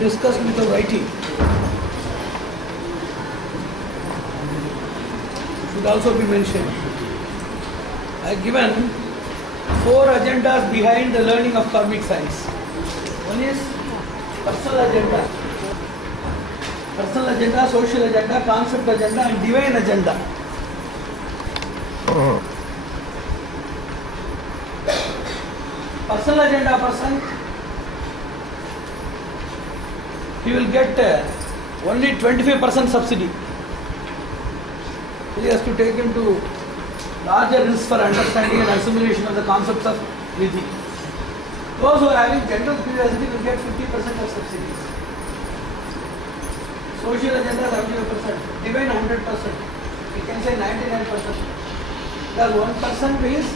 discussed without writing should also be mentioned. I have given 4 agendas behind the learning of karmic science. One is personal agenda, social agenda, concept agenda, and divine agenda. Personal agenda person, he will get only 25% subsidy. He has to take him to larger risks for understanding and assimilation of the concepts of Vidhi. Those who are having general curiosity will get 50% of subsidies. Social agenda 75%, divine 100%. We can say 99%. Because 1% is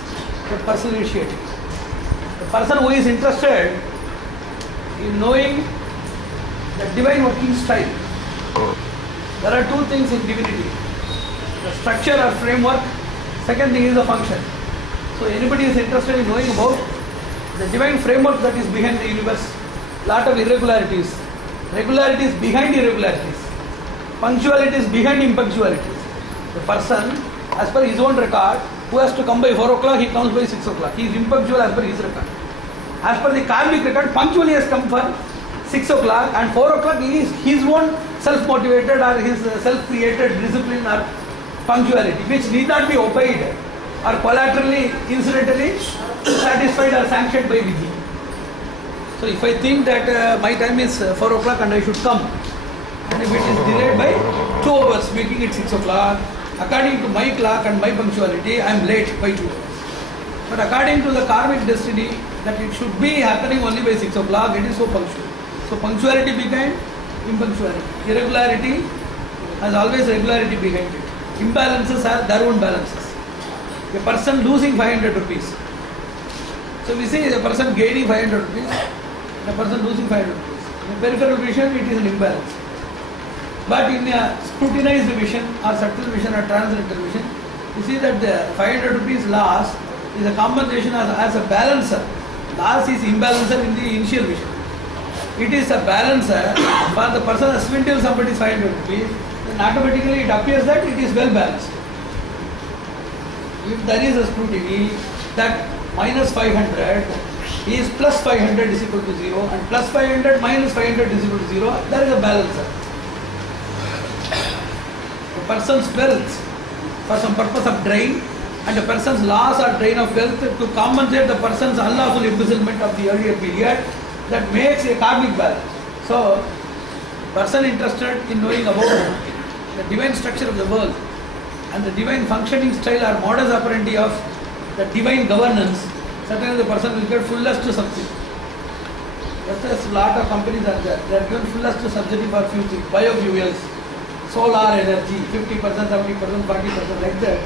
the personal initiative. The person who is interested in knowing the divine working style. There are 2 things in divinity: the structure or framework. Second thing is the function. So anybody is interested in knowing about the divine framework that is behind the universe. Lot of irregularities, regularities behind irregularities, punctualities behind impunctualities. The person, as per his own record, who has to come by 4 o'clock, he comes by 6 o'clock. He is impunctual as per his record. As per the karmic record, punctually has come for 6 o'clock, and 4 o'clock he is his own self-motivated or his self-created discipline or punctuality, which need not be obeyed or collaterally, incidentally satisfied or sanctioned by Vidhi. So if I think that my time is 4 o'clock and I should come, and if it is delayed by 2 hours, making it 6 o'clock, according to my clock and my punctuality, I am late by 2 hours. But according to the karmic destiny, that it should be happening only by 6 o'clock, it is so punctual. So punctuality behind impunctuality. Irregularity has always regularity behind it. Imbalances have their own balances. A person losing 500 rupees. So we see a person gaining 500 rupees and a person losing 500 rupees. In peripheral vision, it is an imbalance. But in a scrutinized vision or subtle vision or transcendental vision, you see that the 500 rupees loss is a compensation as a balancer. Loss is imbalancer in the initial vision. It is a balancer for the person has swindled somebody's 500 rupees, then automatically it appears that it is well balanced. If there is a scrutiny that minus 500 is plus 500 is equal to 0 and plus 500 minus 500 is equal to 0, there is a balancer. A person's wealth for some purpose of drain and a person's loss or drain of wealth to compensate the person's unlawful embezzlement of the earlier period, that makes a karmic balance. So, person interested in knowing about the divine structure of the world and the divine functioning style or modus operandi of the divine governance, certainly the person will get fullest subsidy. Just as a lot of companies are there, they are given fullest subsidy for few things, biofuels, solar energy, 50%, 70%, 40%, like that.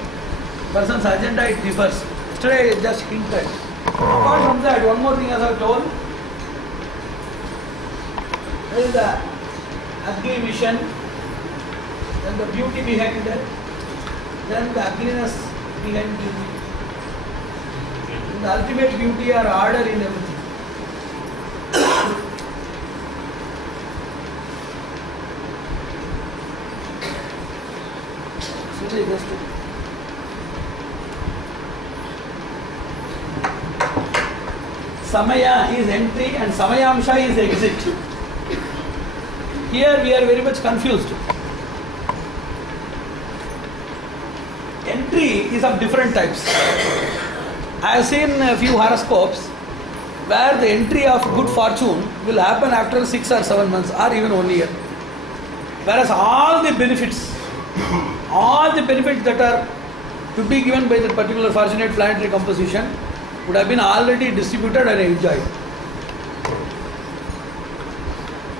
Person's agenda, it differs. Yesterday I just hinted. Apart from that, one more thing as I told, there is the ugly vision, then the beauty behind it, then the ugliness behind beauty. And the ultimate beauty or order in everything. Samaya is entry and Samayamsha is exit. Here we are very much confused. Entry is of different types. I have seen a few horoscopes where the entry of good fortune will happen after 6 or 7 months or even 1 year. Whereas all the benefits that are to be given by the particular fortunate planetary composition would have been already distributed and enjoyed.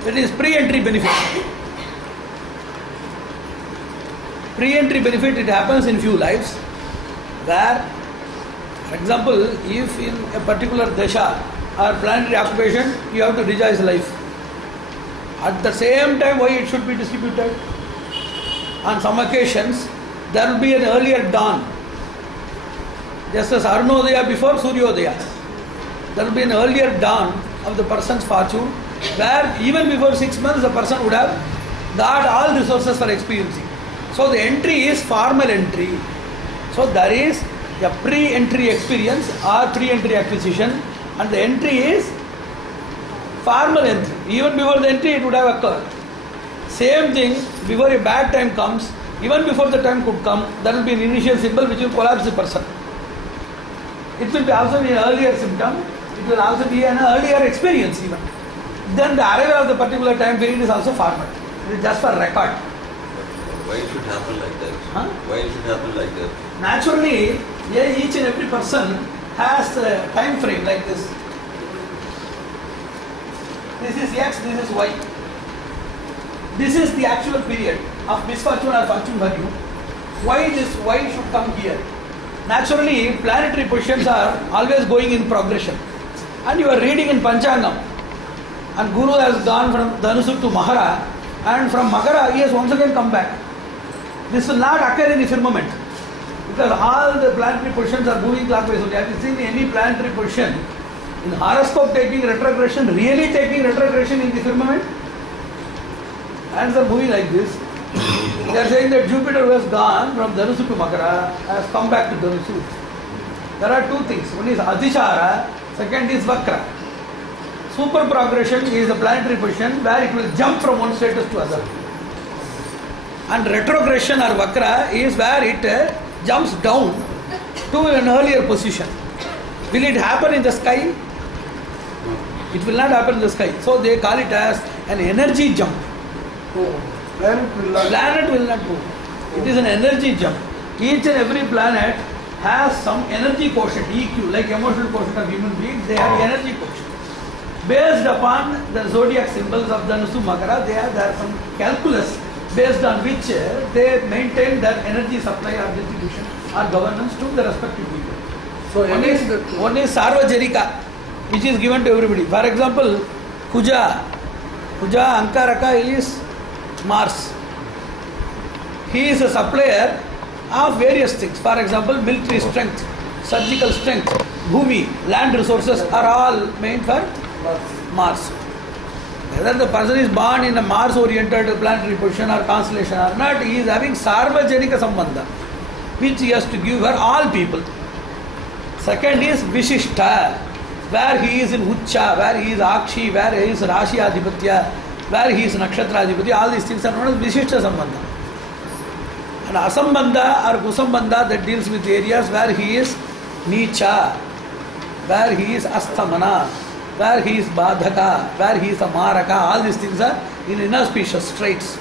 That is pre-entry benefit. Pre-entry benefit, it happens in few lives where, for example, if in a particular dasha or planetary occupation you have to rejoice life, at the same time why it should be distributed? On some occasions there will be an earlier dawn, just as Arunodaya before Suryodaya. There will be an earlier dawn of the person's fortune where even before 6 months the person would have got all resources for experiencing. So the entry is formal entry. So there is a pre-entry experience or pre-entry acquisition, and the entry is formal entry. Even before the entry it would have occurred. Same thing, before a bad time comes, even before the time could come, there will be an initial symbol which will collapse the person. It will be also be an earlier symptom, it will also be an earlier experience even. Then the arrival of the particular time period is also formal. It is just for record. Why it should happen like that? Huh? Why it should happen like that? Naturally, each and every person has a time frame like this. This is X, this is Y. This is the actual period of misfortune or fortune for you. Why this Y should come here? Naturally, planetary positions are always going in progression. And you are reading in Panchangam. And Guru has gone from Dhanusu to Mahara. And from Makara, he has once again come back. This will not occur in the firmament. Because all the planetary positions are moving clockwise. Have you seen any planetary position in horoscope taking retrogression, really taking retrogression in the firmament? Hands are moving like this. They are saying that Jupiter, who has gone from Dhanusu to Makara, has come back to Dhanusu. There are two things. One is Adhishara, second is Vakra. Super progression is a planetary position where it will jump from one status to other. And retrogression or Vakra is where it jumps down to an earlier position. Will it happen in the sky? It will not happen in the sky. So they call it as an energy jump. Planet will not move. It is an energy jump. Each and every planet has some energy quotient, EQ, like emotional quotient of human beings, they have energy quotient. Based upon the zodiac symbols of Dhanusu Makara, there are some calculus based on which they maintain their energy supply or distribution or governance to the respective people. So one is Sarvajanika, which is given to everybody. For example, Kuja Ankaraka is Mars. He is a supplier of various things. For example, military strength, surgical strength, Bhumi, land resources are all meant for Mars. Whether the person is born in a Mars-oriented planetary position or constellation or not, he is having Sarvajanika Sambandha, which he has to give for all people. Second is Vishishta, where he is in Ucha, where he is Akshi, where he is Rashi Adhipatya, where he is Nakshatra Adhipatya. All these things are known as Vishishta Sambandha. And Asambandha or Kusambandha, that deals with areas where he is Nicha, where he is Asthamana, where he is Badhaka, where he is Amaraka. All these things are in inauspicious traits.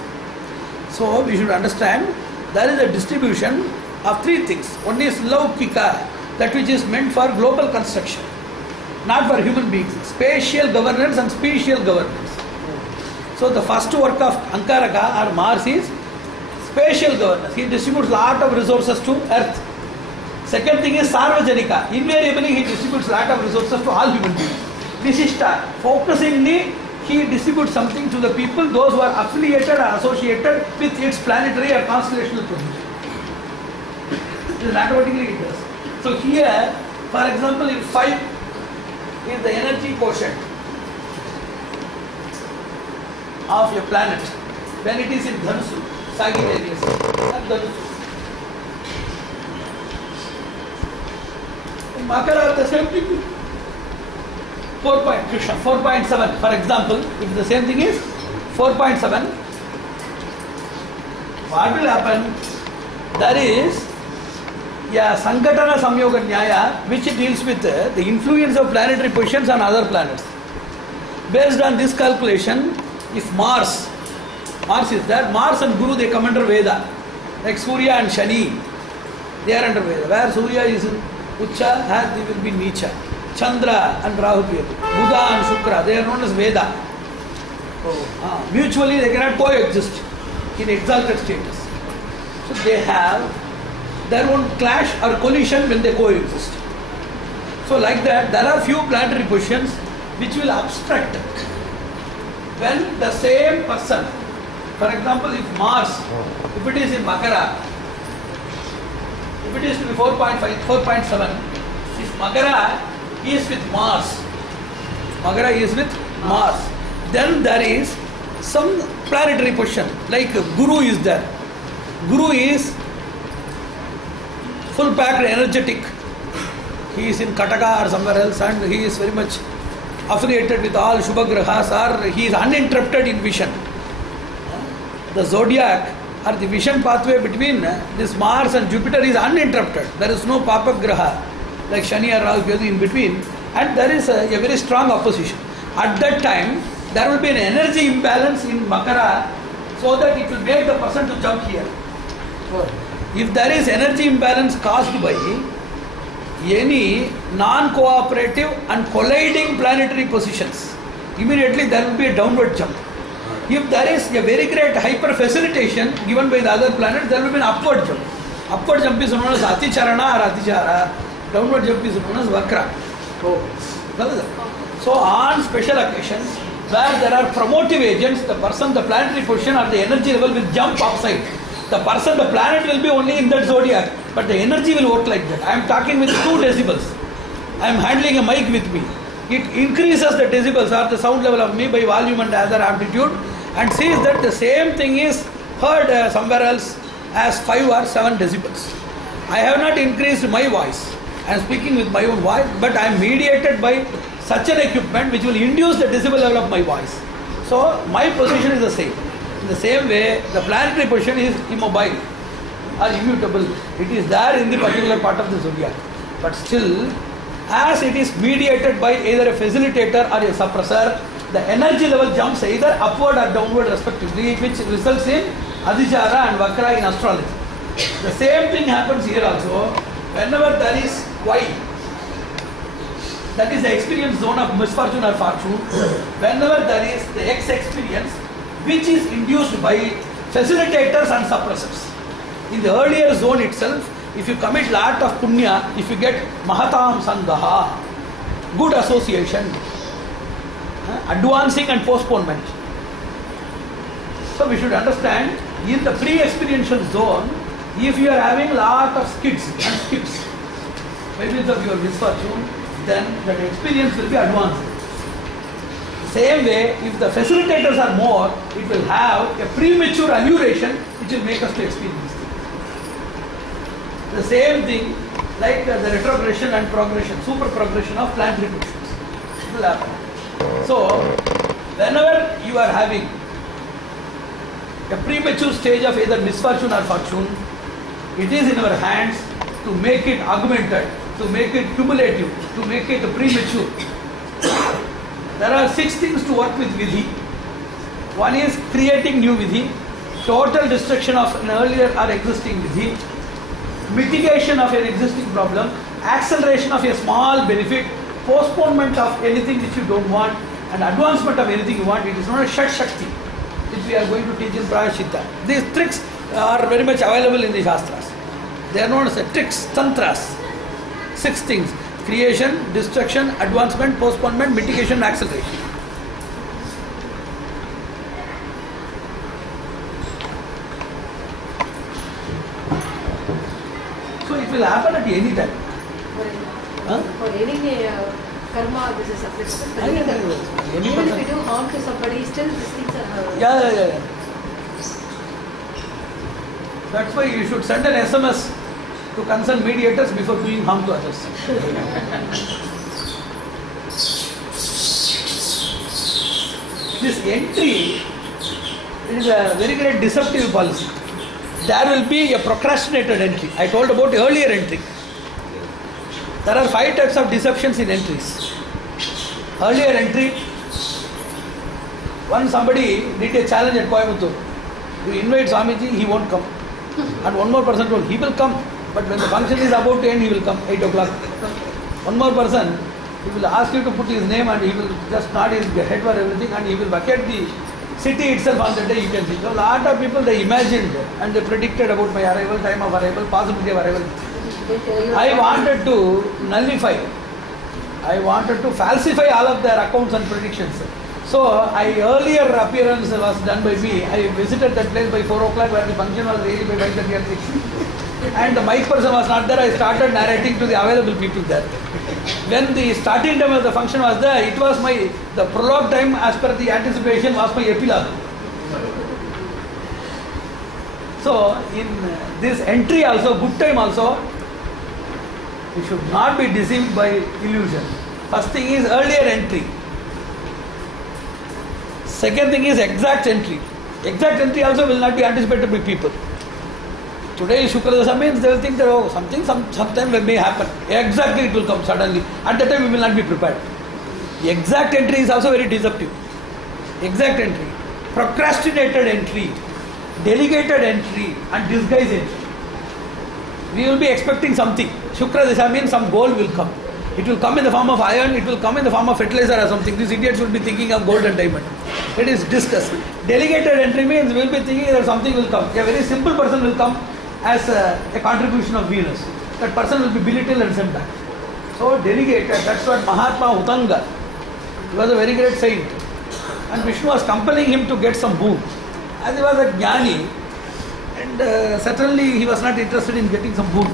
So we should understand there is a distribution of three things. One is Laukika, that which is meant for global construction, not for human beings. Spatial governance and spatial governance. So the first work of Ankaraka or Mars is spatial governance. He distributes lot of resources to Earth. Second thing is Sarvajanika. Invariably he distributes lot of resources to all human beings. Vishishta, focusingly he distributes something to the people, those who are affiliated or associated with its planetary or constellational position. This is automatically it does. So here, for example, if 5 is the energy quotient of a planet, when it is in Dhanusu, Sagittarius, not Dhanusu. In Makara, the same thing. 4.7, for example, if the same thing is 4.7, what will happen? There is a Sangatana Samyoga Nyaya which deals with the influence of planetary positions on other planets. Based on this calculation, if Mars is there, Mars and Guru, they come under Veda. Like Surya and Shani, they are under Veda. Where Surya is in Ucha, they will be Nicha. Chandra and Rahu Ketu, Buddha and Shukra, they are known as Veda. Mutually they cannot coexist in exalted status. So they have their own clash or collision when they coexist. So like that, there are few planetary positions which will obstruct when the same person, for example, if Mars, if it is in Makara, if it is to be 4.5, 4.7, if Makara is with Mars, Makara is with Mars, Then there is some planetary position, like Guru is there. Guru is full packed, energetic. He is in Kataka or somewhere else, and he is very much affiliated with all Shubha Grahas, or he is uninterrupted in vision. The zodiac or the vision pathway between this Mars and Jupiter is uninterrupted. There is no pop-up Graha like Shani or Rahu Ketu in between, and there is a very strong opposition. At that time, there will be an energy imbalance in Makara, so that it will make the person to jump here. If there is energy imbalance caused by any non-cooperative and colliding planetary positions, immediately there will be a downward jump. If there is a very great hyper-facilitation given by the other planets, there will be an upward jump. Upward jump is known as Aticharana or Atichara. Downward jump is known as Vakra. So on special occasions where there are promotive agents, the person, the planetary position or the energy level will jump upside. The person, the planet will be only in that zodiac, but the energy will work like that. I am talking with 2 decibels. I am handling a mic with me. It increases the decibels or the sound level of me by volume and other amplitude, and sees that the same thing is heard somewhere else as 5 or 7 decibels. I have not increased my voice. I am speaking with my own voice, but I am mediated by such an equipment which will induce the decibel level of my voice. So my position is the same. In the same way, the planetary position is immobile or immutable. It is there in the particular part of the zodiac. But still, as it is mediated by either a facilitator or a suppressor, the energy level jumps either upward or downward respectively, which results in Adhichara and Vakra in astrology. The same thing happens here also. Whenever there is Y, that is the experience zone of misfortune or fortune, whenever there is the X experience, which is induced by facilitators and suppressors. In the earlier zone itself, if you commit lot of punya, if you get Mahatam Sangaha, good association, advancing and postponement. So we should understand, in the pre-experiential zone, if you are having lot of skids and skips, maybe of your misfortune, then that experience will be advanced. Same way, if the facilitators are more, it will have a premature alluration which will make us to experience things. The same thing like the retrogression and progression, super progression of planetary positions. It will happen. So, whenever you are having a premature stage of either misfortune or fortune, it is in our hands to make it augmented, to make it cumulative, to make it premature. There are 6 things to work with Vidhi. One is creating new Vidhi, total destruction of an earlier or existing Vidhi, mitigation of an existing problem, acceleration of a small benefit, postponement of anything which you don't want, and advancement of anything you want. It is known as Shat Shakti, which we are going to teach in Prayashitta. These tricks are very much available in the Shastras. They are known as tricks, tantras. 6 things: creation, destruction, advancement, postponement, mitigation, acceleration. So it will happen at any time. For any karma, this is applicable. Even if you do harm to somebody, still these things are. Yeah. That's why you should send an SMS to concerned mediators before doing harm to others. This entry is a very great deceptive policy. There will be a procrastinated entry. I told about earlier entry. There are 5 types of deceptions in entries. Earlier entry, once somebody did a challenge at Coimbatore. You invite Swamiji, he won't come. And one more person told, he will come. But when the function is about to end, he will come, 8 o'clock. One more person, he will ask you to put his name and he will just nod his head for everything and he will vacate the city itself on the day you can see. So a lot of people, they imagined and they predicted about my arrival, time of arrival, possibility of arrival. I wanted to nullify. I wanted to falsify all of their accounts and predictions. So, earlier appearance was done by me. I visited that place by 4 o'clock where the function was really by 5:30 or 6. And the mic person was not there. I started narrating to the available people there. when the starting time of the function was there, it was the prologue time as per the anticipation was my epilogue. So in this entry also, good time also, you should not be deceived by illusion. First thing is earlier entry. Second thing is exact entry. Exact entry also will not be anticipated by people. Today Shukradasa means they will think that something sometime may happen. Exactly it will come suddenly. At that time we will not be prepared. The exact entry is also very deceptive. Exact entry, procrastinated entry, delegated entry and disguised entry. We will be expecting something. Shukradasa means some gold will come. It will come in the form of iron, it will come in the form of fertilizer or something. These idiots will be thinking of gold and diamond. It is discussed. Delegated entry means we will be thinking that something will come. A very simple person will come as a contribution of Venus. That person will be belittled and sent back. So delegated, that's what Mahatma Utanga. He was a very great saint. And Vishnu was compelling him to get some boon. As he was a jnani, and certainly he was not interested in getting some boon.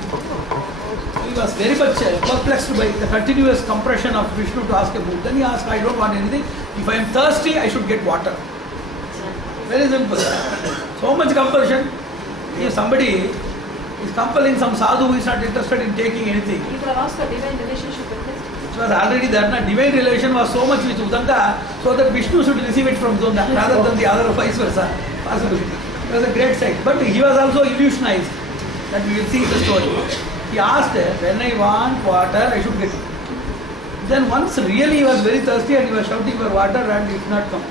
He was very much perplexed by the continuous compression of Vishnu to ask a boon. Then he asked, I don't want anything. If I am thirsty, I should get water. Very simple. So much compulsion. If somebody is compelling some sadhu who is not interested in taking anything. You could have asked for divine relationship with this. It was already there. Divine relation was so much with Udanga, so that Vishnu should receive it from Udanga rather than the other vice versa possibility. It was a great sight. But he was also illusionized. That we will see the story. He asked, when I want water, I should get it. Then once really he was very thirsty and he was shouting for water and it did not come.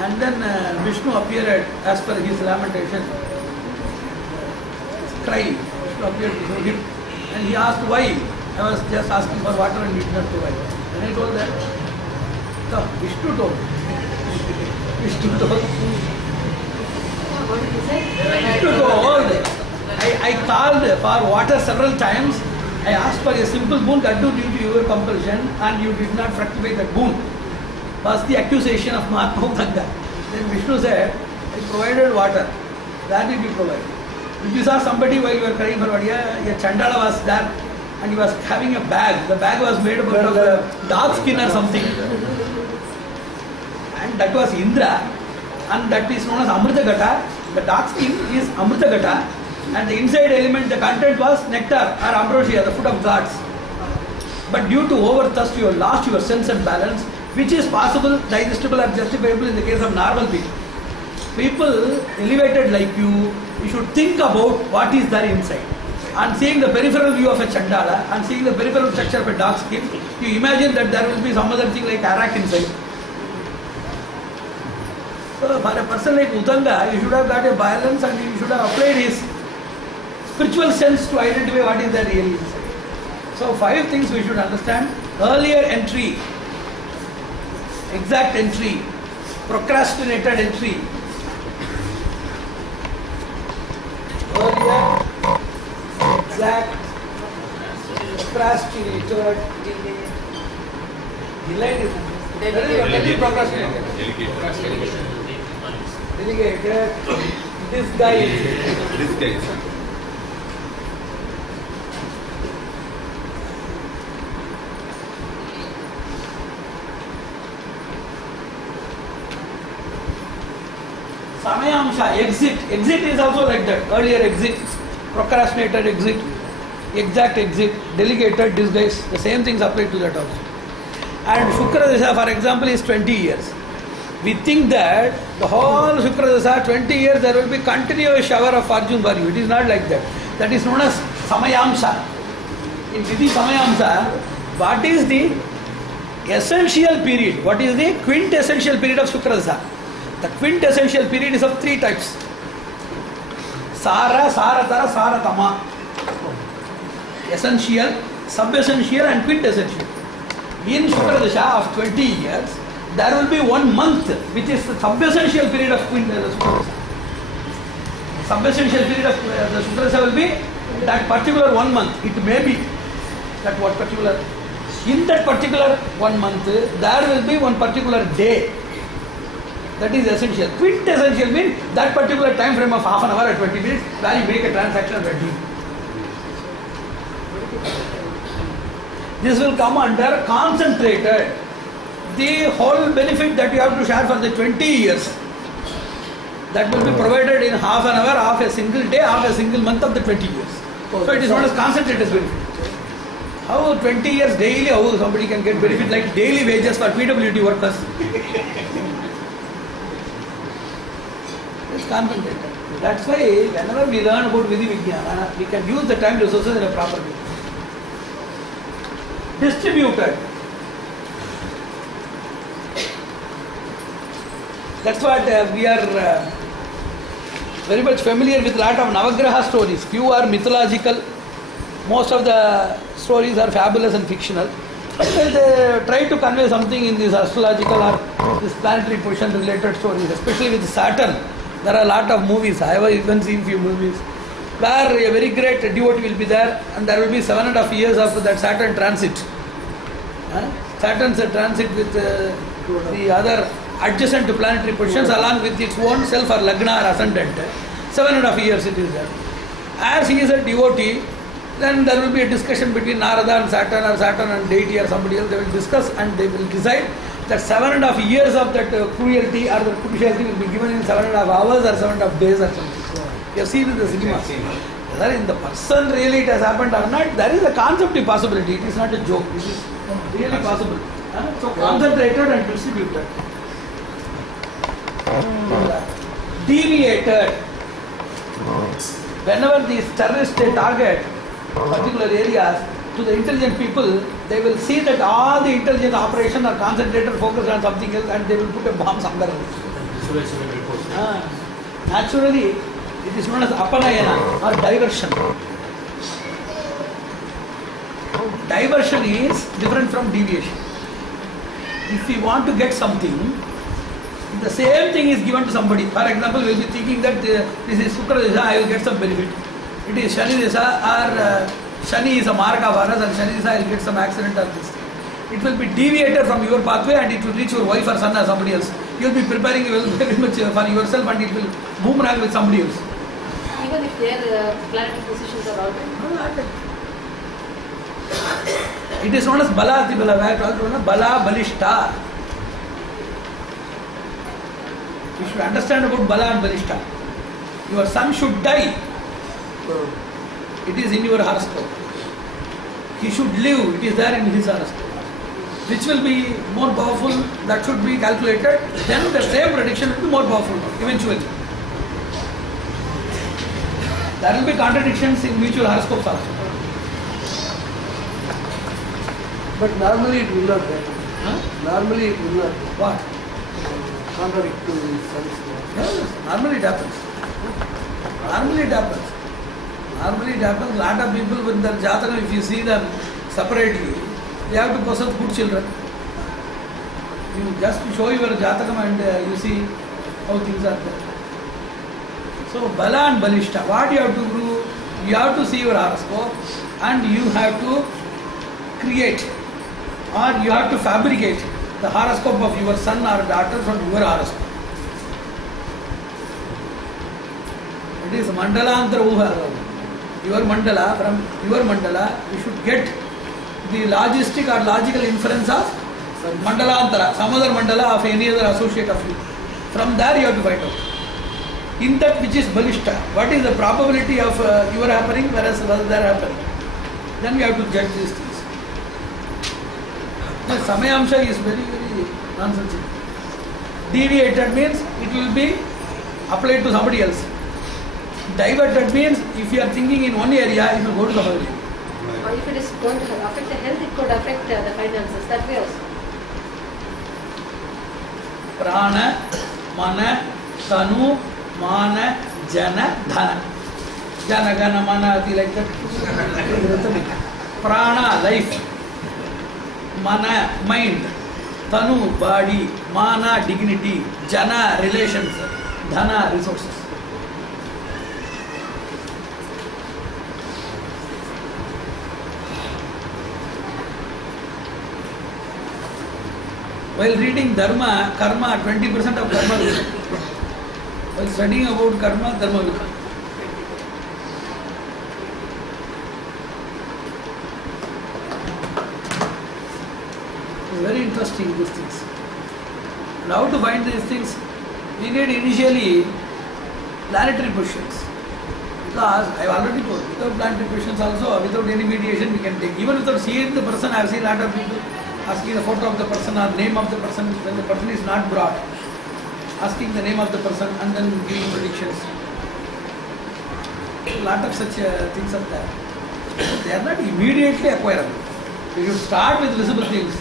And then Vishnu appeared as per his lamentation. Crying. Vishnu appeared before him. And he asked why. I was just asking for water and he did not provide. And I told that. So Vishnu told. Vishnu told. What did he say? Vishnu told. I called for water several times. I asked for a simple boon that due to your compulsion and you did not fructify that boon. Was the accusation of Mahatma Utanga. Then Vishnu said, I provided water. That did you provide? If you saw somebody while you were crying for water, a Chandala was there and he was having a bag. The bag was made up of a dog skin or something. And that was Indra. And that is known as Amrita Gata. The dog skin is Amrita Gata. And the inside element, the content was nectar or ambrosia, the food of gods. But due to overthirst, you have lost your sense and balance, which is possible, digestible or justifiable in the case of normal people. People elevated like you should think about what is there inside. And seeing the peripheral view of a Chandala and seeing the peripheral structure of a dog skin, you imagine that there will be some other thing like arak inside. So for a person like Utanga, you should have got a balance and you should have applied his spiritual sense to identify what is there really inside. So 5 things we should understand. Earlier entry, exact entry, procrastinated entry. Earlier, exact, procrastinated, delayed, procrastinated, delegated, disguised. Samayamsha, exit. Exit is also like that. Earlier exit, procrastinated exit, exact exit, delegated, disguise. The same things apply to that also. And Shukradasa, for example, is 20 years. We think that the whole Shukradasa, 20 years, there will be continuous shower of fortune for you. It is not like that. That is known as Samayamsha. In Vidhi Samayamsha, what is the essential period? What is the quintessential period of Shukradasa? The quintessential period is of 3 types. Sara, Saratara, Saratama. Essential, sub-essential and quintessential. In Shukradasha of 20 years, there will be 1 month which is the sub-essential period of Shukradasha. Sub-essential period of the Shukradasha will be that particular 1 month. It may be that what particular. In that particular 1 month, there will be 1 particular day. That is essential. Quintessential means that particular time frame of half an hour or 20 minutes where you make a transaction ready. This will come under concentrated. The whole benefit that you have to share for the 20 years, that will be provided in half an hour, half a single day, half a single month of the 20 years. So it is known as concentrated benefit. How 20 years daily, how somebody can get benefit like daily wages for PWD workers? It's concentrated. That's why whenever we learn about Vidhi Vijnana, we can use the time resources in a proper way. Distributed. That's what we are very much familiar with. Lot of Navagraha stories. Few are mythological. Most of the stories are fabulous and fictional. They try to convey something in these astrological or this planetary position related stories, especially with Saturn. There are a lot of movies. I have even seen few movies where a very great devotee will be there, and there will be 7.5 years after that Saturn transit. Saturn's transit with the other adjacent planetary positions along with its own self or Lagna or ascendant. 7.5 years it is there. As he is a devotee, then there will be a discussion between Narada and Saturn, or Saturn and deity or somebody else. They will discuss and they will decide that 7.5 years of that cruelty or the cruelty will be given in 7.5 hours or 7.5 days or something. You have seen in the cinema. Whether in the person really it has happened or not, there is a concept possibility. It is not a joke. It is really possible. So concentrated and distributed. Deviated. Whenever these terrorists target particular areas, to the intelligent people, they will see that all the intelligent operations are concentrated, focused on something else, and they will put a bomb somewhere else. Naturally, it is known as apanayana or diversion. Diversion is different from deviation. If we want to get something, the same thing is given to somebody. For example, we will be thinking that this is Sukra Desa, I will get some benefit. It is Shani Desa, or Shani is a marka for us, and Shani Desa, I will get some accident or this thing. It will be deviated from your pathway and it will reach your wife or son or somebody else. You will be preparing very much for yourself and it will boomerang with somebody else. Even if their planetary positions are altered? It is known as Bala Atibala. Bala Balishta. You should understand about Bala and Balishta. Your son should die. It is in your horoscope. He should live. It is there in his horoscope. Which will be more powerful, that should be calculated. Then the same prediction will be more powerful eventually. There will be contradictions in mutual horoscopes also. But normally it will not be. Normally it will not be. What? Contradict to the sun's law. Yes, normally it happens. Normally it happens. Normally it happens. Lot of people with their jataka, if you see them separately, they have to possess good children. You just show your jatakam and you see how things are there. So Bala and Balishta, what you have to do? You have to see your horoscope and you have to create or you have to fabricate the horoscope of your son or daughter from your horoscope. It is Mandalantara Uha. Your mandala, from your mandala, you should get the logistic or logical inference of Mandalantara, some other mandala of any other associate of you. From there you have to find out. In that which is Balishta, what is the probability of your happening whereas their happening? Then you have to judge these things. The Samayamsha is very, very nonsensical. Deviated means it will be applied to somebody else. Diverted means if you are thinking in one area, it will go to the other area. Or if it is going to affect the health, it could affect the finances. That way also. Prana, Mana, Tanu, Mana, Jana, Dhana. Jana, Gana, Mana, like that. Prana, life. Mana, mind. Tanu, body. Mana, dignity. Jana, relations. Dhana, resources. While reading Dharma, Karma, 20% of Karma will come. While studying about Karma, Dharma will come. very interesting, these things. And how to find these things? We need initially planetary positions. Because I have already told, without planetary positions also, without any mediation we can take. Even without seeing the person, I have seen a lot of people asking the photo of the person or name of the person when the person is not brought. Asking the name of the person and then giving predictions. A lot of such things are there. They are not immediately acquirable. You should start with visible things.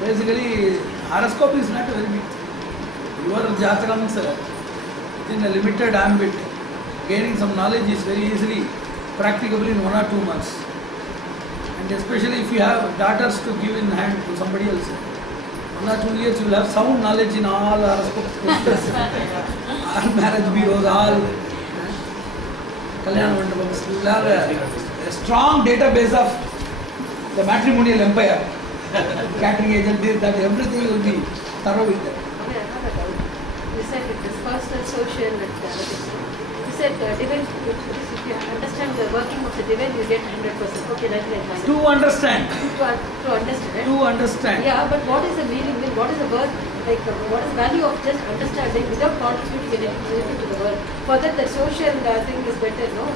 Basically, horoscope is not a very big thing. Your jatakams in a limited ambit, gaining some knowledge is very easily practicable in 1 or 2 months. And especially if you have daughters to give in hand to somebody else, 1 or 2 years you will have sound knowledge in all horoscopes, all marriage bureaus, all Kalyana Mandapams. You will have a strong database of the matrimonial empire, catering agent, this, that, everything will be thorough with that. Okay, another doubt. You said it is personal, social, and you said divine, if you understand the working of the divine, you get 100%. Okay, that's like To understand. To understand. To understand. Yeah, but what is the meaning? What is the worth? Like, what is the value of just understanding without contributing anything to the world? For that, the social thing is better, no?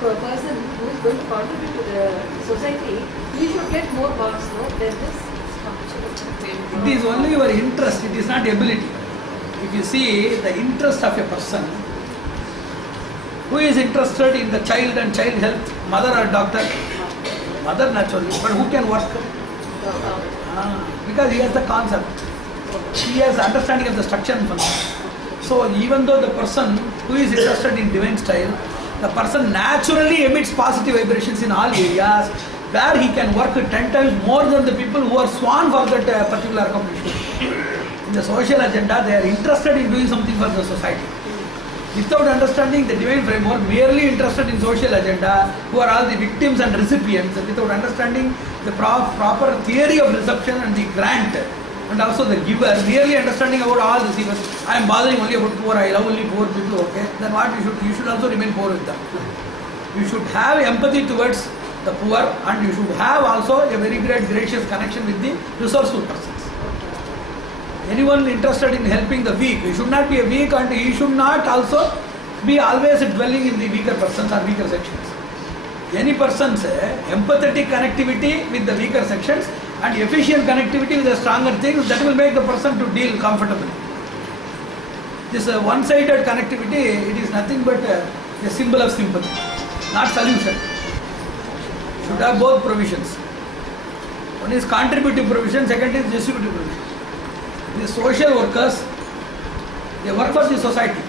For a person who is going to contribute to the society, he should get more marks, no? Than this. It is only your interest, it is not ability. If you see the interest of a person, who is interested in the child and child health, mother or doctor? Mother naturally, but who can work? Because he has the concept. He has understanding of the structure and function. So even though the person who is interested in divine style, the person naturally emits positive vibrations in all areas where he can work 10 times more than the people who are sworn for that particular accomplishment. In the social agenda, they are interested in doing something for the society. Without understanding the divine framework, merely interested in social agenda, who are all the victims and recipients, without understanding the proper theory of reception and the grant, and also the giver, merely understanding about all the receivers. I am bothering only about poor, I love only poor people, okay? Then what you should also remain poor with them. You should have empathy towards the poor, and you should have also a very great gracious connection with the resourceful persons. Anyone interested in helping the weak, he should not be a weak, and he should not also be always dwelling in the weaker persons or weaker sections. Any person's empathetic connectivity with the weaker sections and efficient connectivity with the stronger things, that will make the person to deal comfortably. This one-sided connectivity, it is nothing but a symbol of sympathy, not solution. Should have both provisions. One is contributive provision, second is distributive provision. The social workers, they work for the society.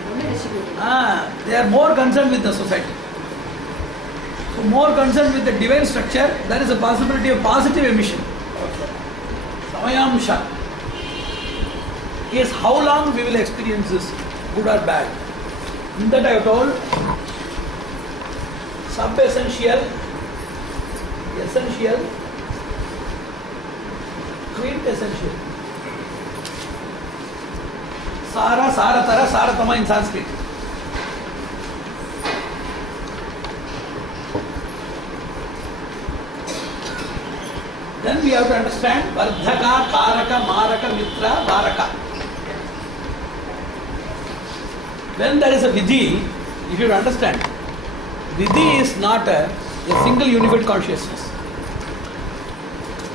They are more concerned with the society. So more concerned with the divine structure, there is a possibility of positive emission. Samayamsha is how long we will experience this, good or bad. In that I have told, sub-essential, essential, quintessential. Sara, Saratara, Saratama in Sanskrit. Then we have to understand Vardhaka, Karaka, Maraka, Mitra, Varaka. When there is a Vidhi, you should understand, Vidhi is not a single unified consciousness.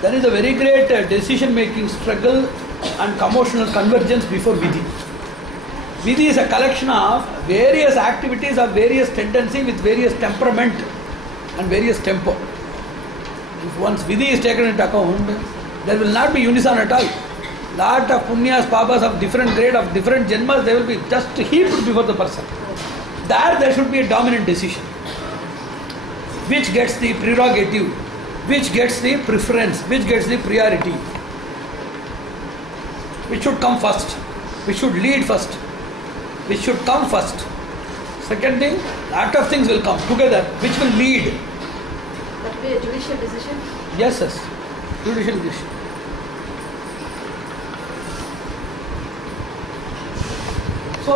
There is a very great decision-making struggle and commotional convergence before Vidhi. Vidhi is a collection of various activities of various tendency with various temperament and various tempo. If once Vidhi is taken into account, there will not be unison at all. Lot of punyas, papas of different grade, of different janmas, they will be just heaped before the person. There should be a dominant decision, which gets the prerogative, which gets the preference, which gets the priority, which should come first, which should lead first, which should come first. Second thing, lot of things will come together, which will lead. That be a judicial decision? Yes, judicial decision. So,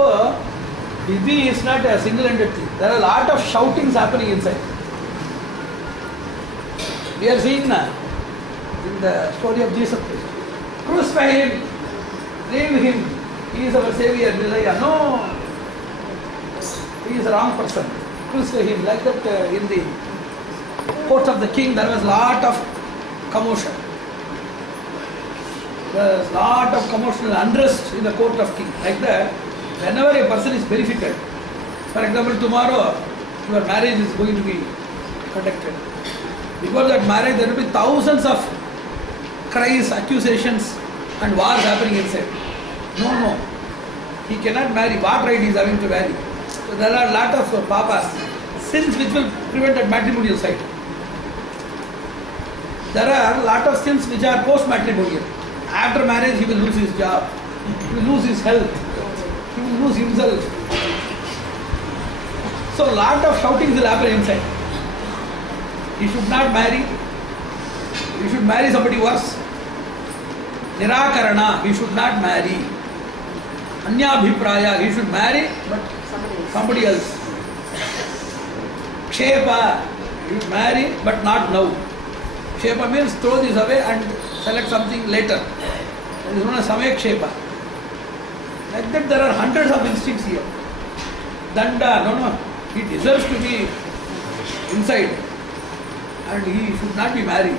Vidhi is not a single-ended thing. There are a lot of shoutings happening inside. We are seeing in the story of Jesus Christ. Crucify him, leave him, he is our savior, Messiah. No, he is a wrong person. Crucify him. Like that in the court of the king there was lot of commotion. There was lot of commotion and unrest in the court of king. Like that, whenever a person is verified, for example, tomorrow your marriage is going to be conducted. Before that marriage, there will be thousands of cries, accusations, and wars happening inside. No, he cannot marry. What right he is having to marry? So there are a lot of papas, sins which will prevent that matrimonial side. There are a lot of sins which are post-matrimonial. After marriage, he will lose his job, he will lose his health, he will lose himself. So a lot of shoutings will happen inside. He should not marry. He should marry somebody worse. Nirakarana, he should not marry. Anyabhipraya, he should marry but somebody else. Kshepa, he should marry but not now. Kshepa means throw this away and select something later. That is known as Samekshepa. Like that there are hundreds of instincts here. Danda, no, he deserves to be inside and he should not be married.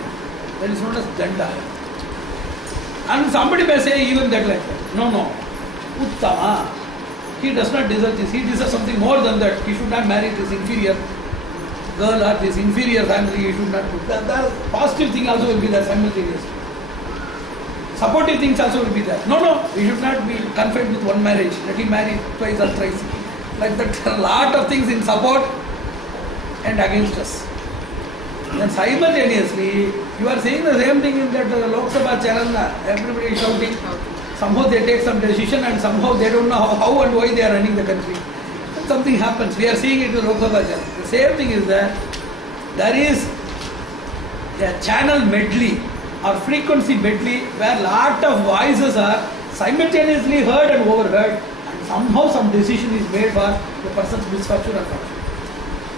That is known as Danda. And somebody may say even that like that. No. Uttama. He does not deserve this. He deserves something more than that. He should not marry this inferior girl or this inferior family. He should not do that. The positive thing also will be there simultaneously. Supportive things also will be there. No. He should not be confined with one marriage. Let him marry twice or thrice. Like that, a lot of things in support and against us. Then simultaneously, you are saying the same thing in that Lok Sabha channel. Everybody is shouting. Somehow they take some decision and somehow they don't know how and why they are running the country. And something happens. We are seeing it in Lok Sabha channel. The same thing is that there is a channel medley or frequency medley where lot of voices are simultaneously heard and overheard, and somehow some decision is made for the person's misfortune or fortune.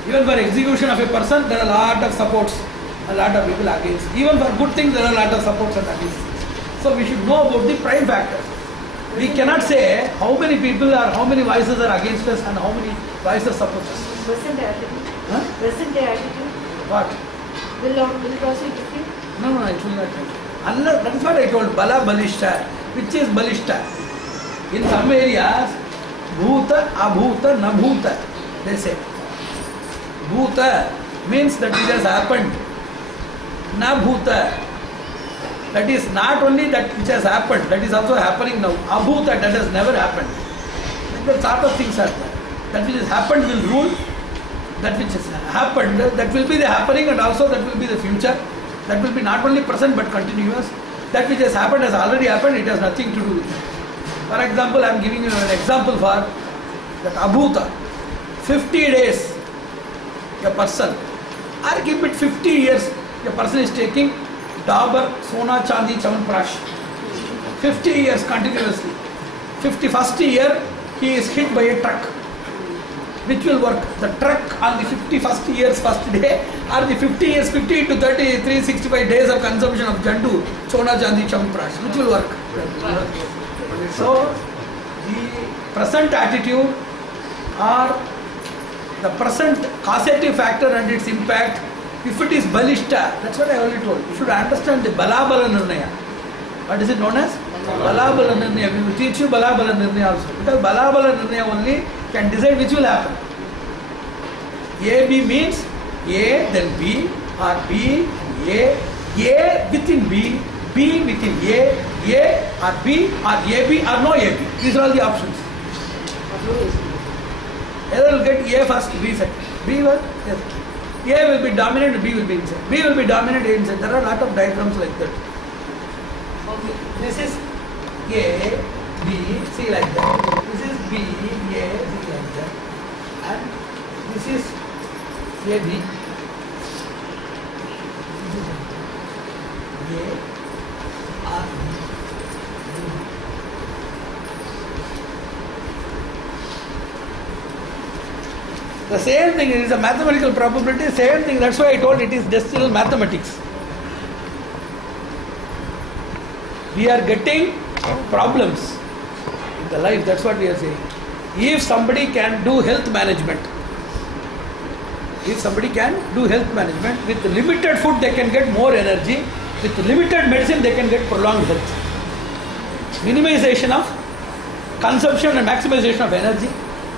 Even for execution of a person, there are a lot of supports, a lot of people against. Even for good things, there are a lot of supports and against. So we should know about the prime factors. We cannot say how many people or how many voices are against us and how many voices support us. Present day attitude. Huh? Present day attitude. What? Will it also different? No, it will not change. Unless, that is what I told, Bala Balishta. Which is Balishta? In some areas, Bhuta, Abhuta, Nabhuta, they say. Bhuta means that it has happened. Nabhuta, that is not only that which has happened, that is also happening now. Abhuta, that has never happened. That sort of things are there. That which has happened will rule. That which has happened, that will be the happening and also that will be the future. That will be not only present but continuous. That which has happened has already happened, it has nothing to do with it. For example, I am giving you an example for that Abhuta. 50 days, a person, or keep it 50 years, a person is taking Dabur, Sona, Chandi, Chawanprash. 50 years continuously. 51st year, he is hit by a truck. Which will work? The truck on the 51st year's first day, or the 50 years, 50 to 30, 365 days of consumption of Jandu, Sona, Chandi, Chawanprash. Which will work? So, the present attitude or the present causative factor and its impact, if it is balishta, that's what I already told. You should understand the balabala nirnaya. What is it known as? Balabala nirnaya. We will teach you balabala nirnaya also. Because balabala nirnaya only can decide which will happen. A, B means A, then B, or B, A within B, B within A or B, or AB or no AB. These are all the options. Either will get A first, B second. B will, yes. A will be dominant, B will be inside. B will be dominant, A inside. There are a lot of diagrams like that. Okay. This is A, B, C like that. This is B, A, C like that. And this is A, B. This is A, R, B. The same thing, it is a mathematical probability, same thing, that's why I told it is just still mathematics. we are getting problems in the life. That's what we are saying. If somebody can do health management, with limited food they can get more energy, with limited medicine they can get prolonged health. Minimization of consumption and maximization of energy,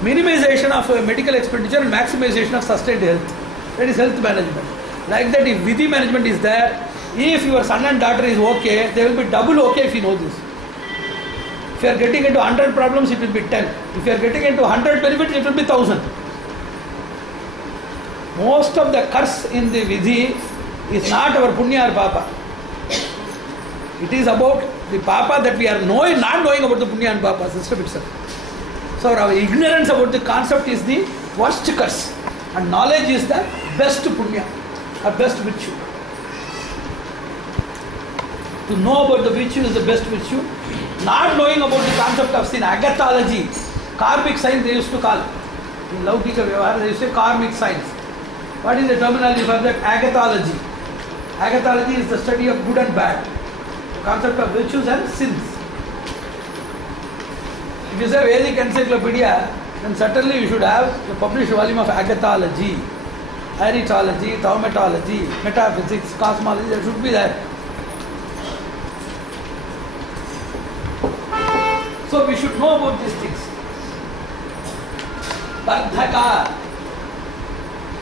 minimization of medical expenditure and maximization of sustained health. That is health management. Like that, if Vidhi management is there, if your son and daughter is okay, they will be double okay if you know this. If you are getting into 100 problems, it will be 10. If you are getting into 100 benefits, it will be 1000. Most of the curse in the Vidhi is not our punya or papa. It is about the papa that we are knowing, not knowing about the punya and papa system itself. So our ignorance about the concept is the worst curse, and knowledge is the best punya or best virtue. To know about the virtue is the best virtue. Not knowing about the concept of sin, agathology, karmic science they used to call. In Laukika Vyavahara they used to say karmic science. What is the terminology for that? Agathology. Agathology is the study of good and bad. The concept of virtues and sins. If you say Vedic encyclopedia, then certainly you should have a published volume of agathology, aritology, thaumatology, metaphysics, cosmology, that should be there. So we should know about these things. Vardhaka.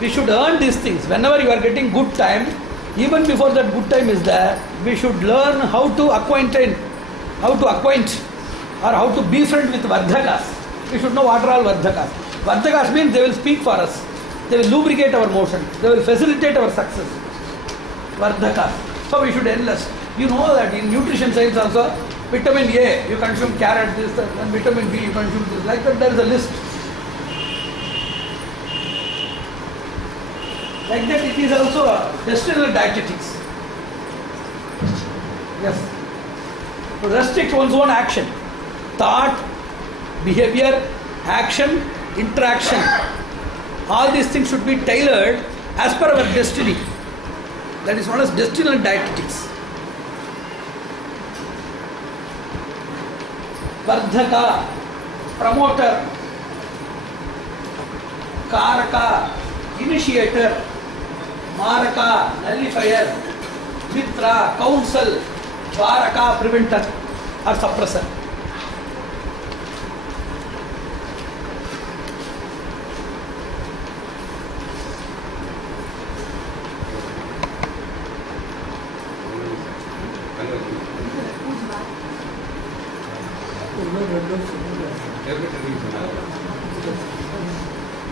We should earn these things. Whenever you are getting good time, even before that good time is there, we should learn how to acquaint or how to befriend with Vardhakas. We should know what are all Vardhakas. Vardhakas means they will speak for us. They will lubricate our motion. They will facilitate our success. Vardhakas. So we should enlist. You know that in nutrition science also, vitamin A, you consume carrot, this, and vitamin B, you consume this. Like that, there is a list. Like that, it is also destinal dietetics. Yes. To restrict one's own action. Thought, behavior, action, interaction. All these things should be tailored as per our destiny. That is known as destinal dietetics. Vardhaka, promoter, Karaka, initiator, Maraka, nullifier, Mitra, counsel, Varaka, preventer or suppressor.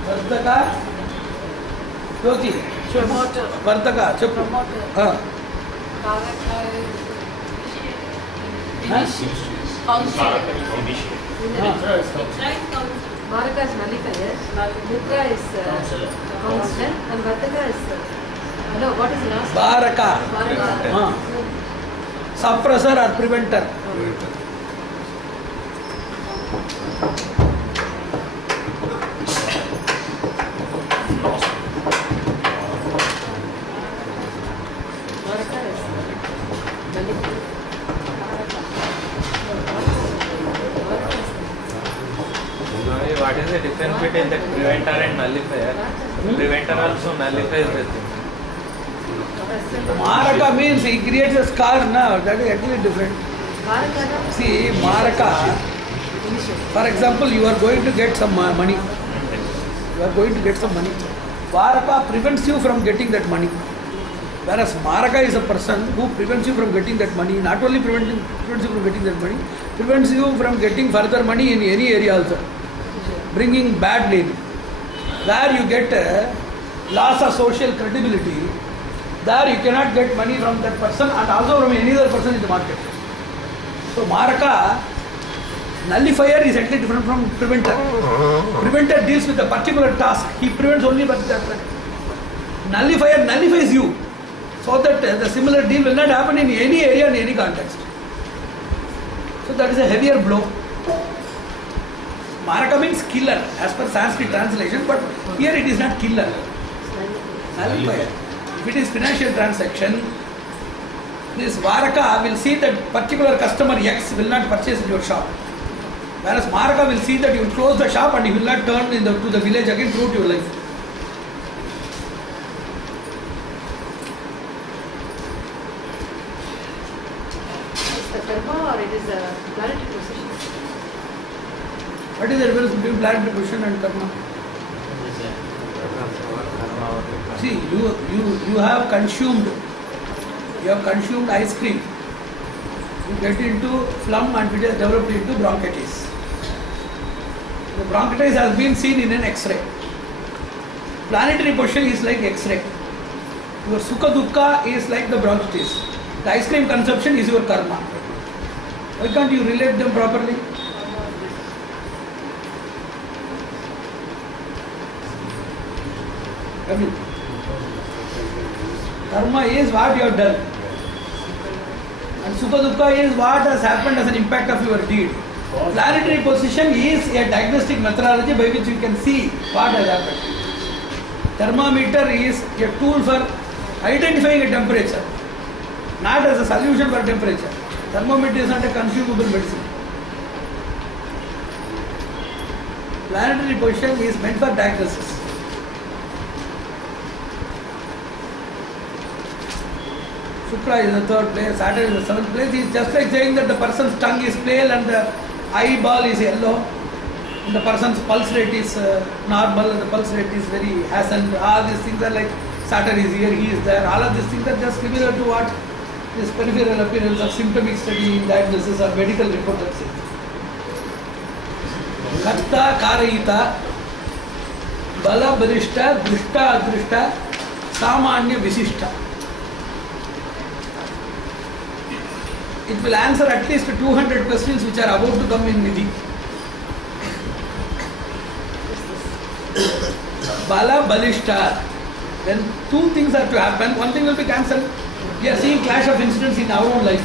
Vardhaka, Jyoti, Promoter. Vardhaka, chup. Promoter. Karaka is counsel. Maraka is nullifier. Mitra is counselor. And Vardhaka is no. What is the last? Varaka, Varaka. suppressor or preventer. Maraka is nullifier. What is the difference between the preventer and nullifier? Preventer also nullifies the thing. Maraka means he creates a scar now. That is actually different. Maraka. See, Maraka, for example, you are going to get some money. You are going to get some money. Varaka prevents you from getting that money. Whereas Maraka is a person who prevents you from getting that money. Not only prevents you from getting that money, prevents you from getting further money in any area also. Bringing bad name. Where you get loss of social credibility, there you cannot get money from that person and also from any other person in the market. So Maraka, nullifier is actually different from preventer. Preventer deals with a particular task. He prevents only but that. Nullifier nullifies you so that the similar deal will not happen in any area, in any context. So that is a heavier blow. Maraka means killer as per Sanskrit translation, but here it is not killer. Nullifier. If it is financial transaction, this Varaka will see that particular customer X will not purchase in your shop. Whereas Maraka will see that you will close the shop and he will not turn to the village again throughout your life. It's the karma or it is a planetary position? What is the difference between planetary position and karma? See, you have consumed ice cream. You get into phlegm and it has developed into bronchitis. The bronchitis has been seen in an X-ray. Planetary position is like X-ray. Your sukha dukkha is like the bronchitis. The ice cream consumption is your karma. Why can't you relate them properly? I mean, karma is what you have done. And sukha dukkha is what has happened as an impact of your deed. Planetary position is a diagnostic methodology by which you can see what has happened. Thermometer is a tool for identifying a temperature, not as a solution for temperature. Thermometer is not a consumable medicine. Planetary position is meant for diagnosis. Shukra is the third place, Saturn is the seventh place. It's just like saying that the person's tongue is pale and the eyeball is yellow, and the person's pulse rate is normal and the pulse rate is very hastened. All these things are like Saturn is here, he is there. All of these things are just similar to what this peripheral appearance of symptomic study, diagnosis or medical report that says. Karta, Karayita, Bala, Barishta, Drishta, Adrishta, Samanya, Visishta. It will answer at least 200 questions which are about to come in Nidhi. Bala, Balishta. When two things are to happen, one thing will be cancelled. We are seeing clash of incidents in our own life.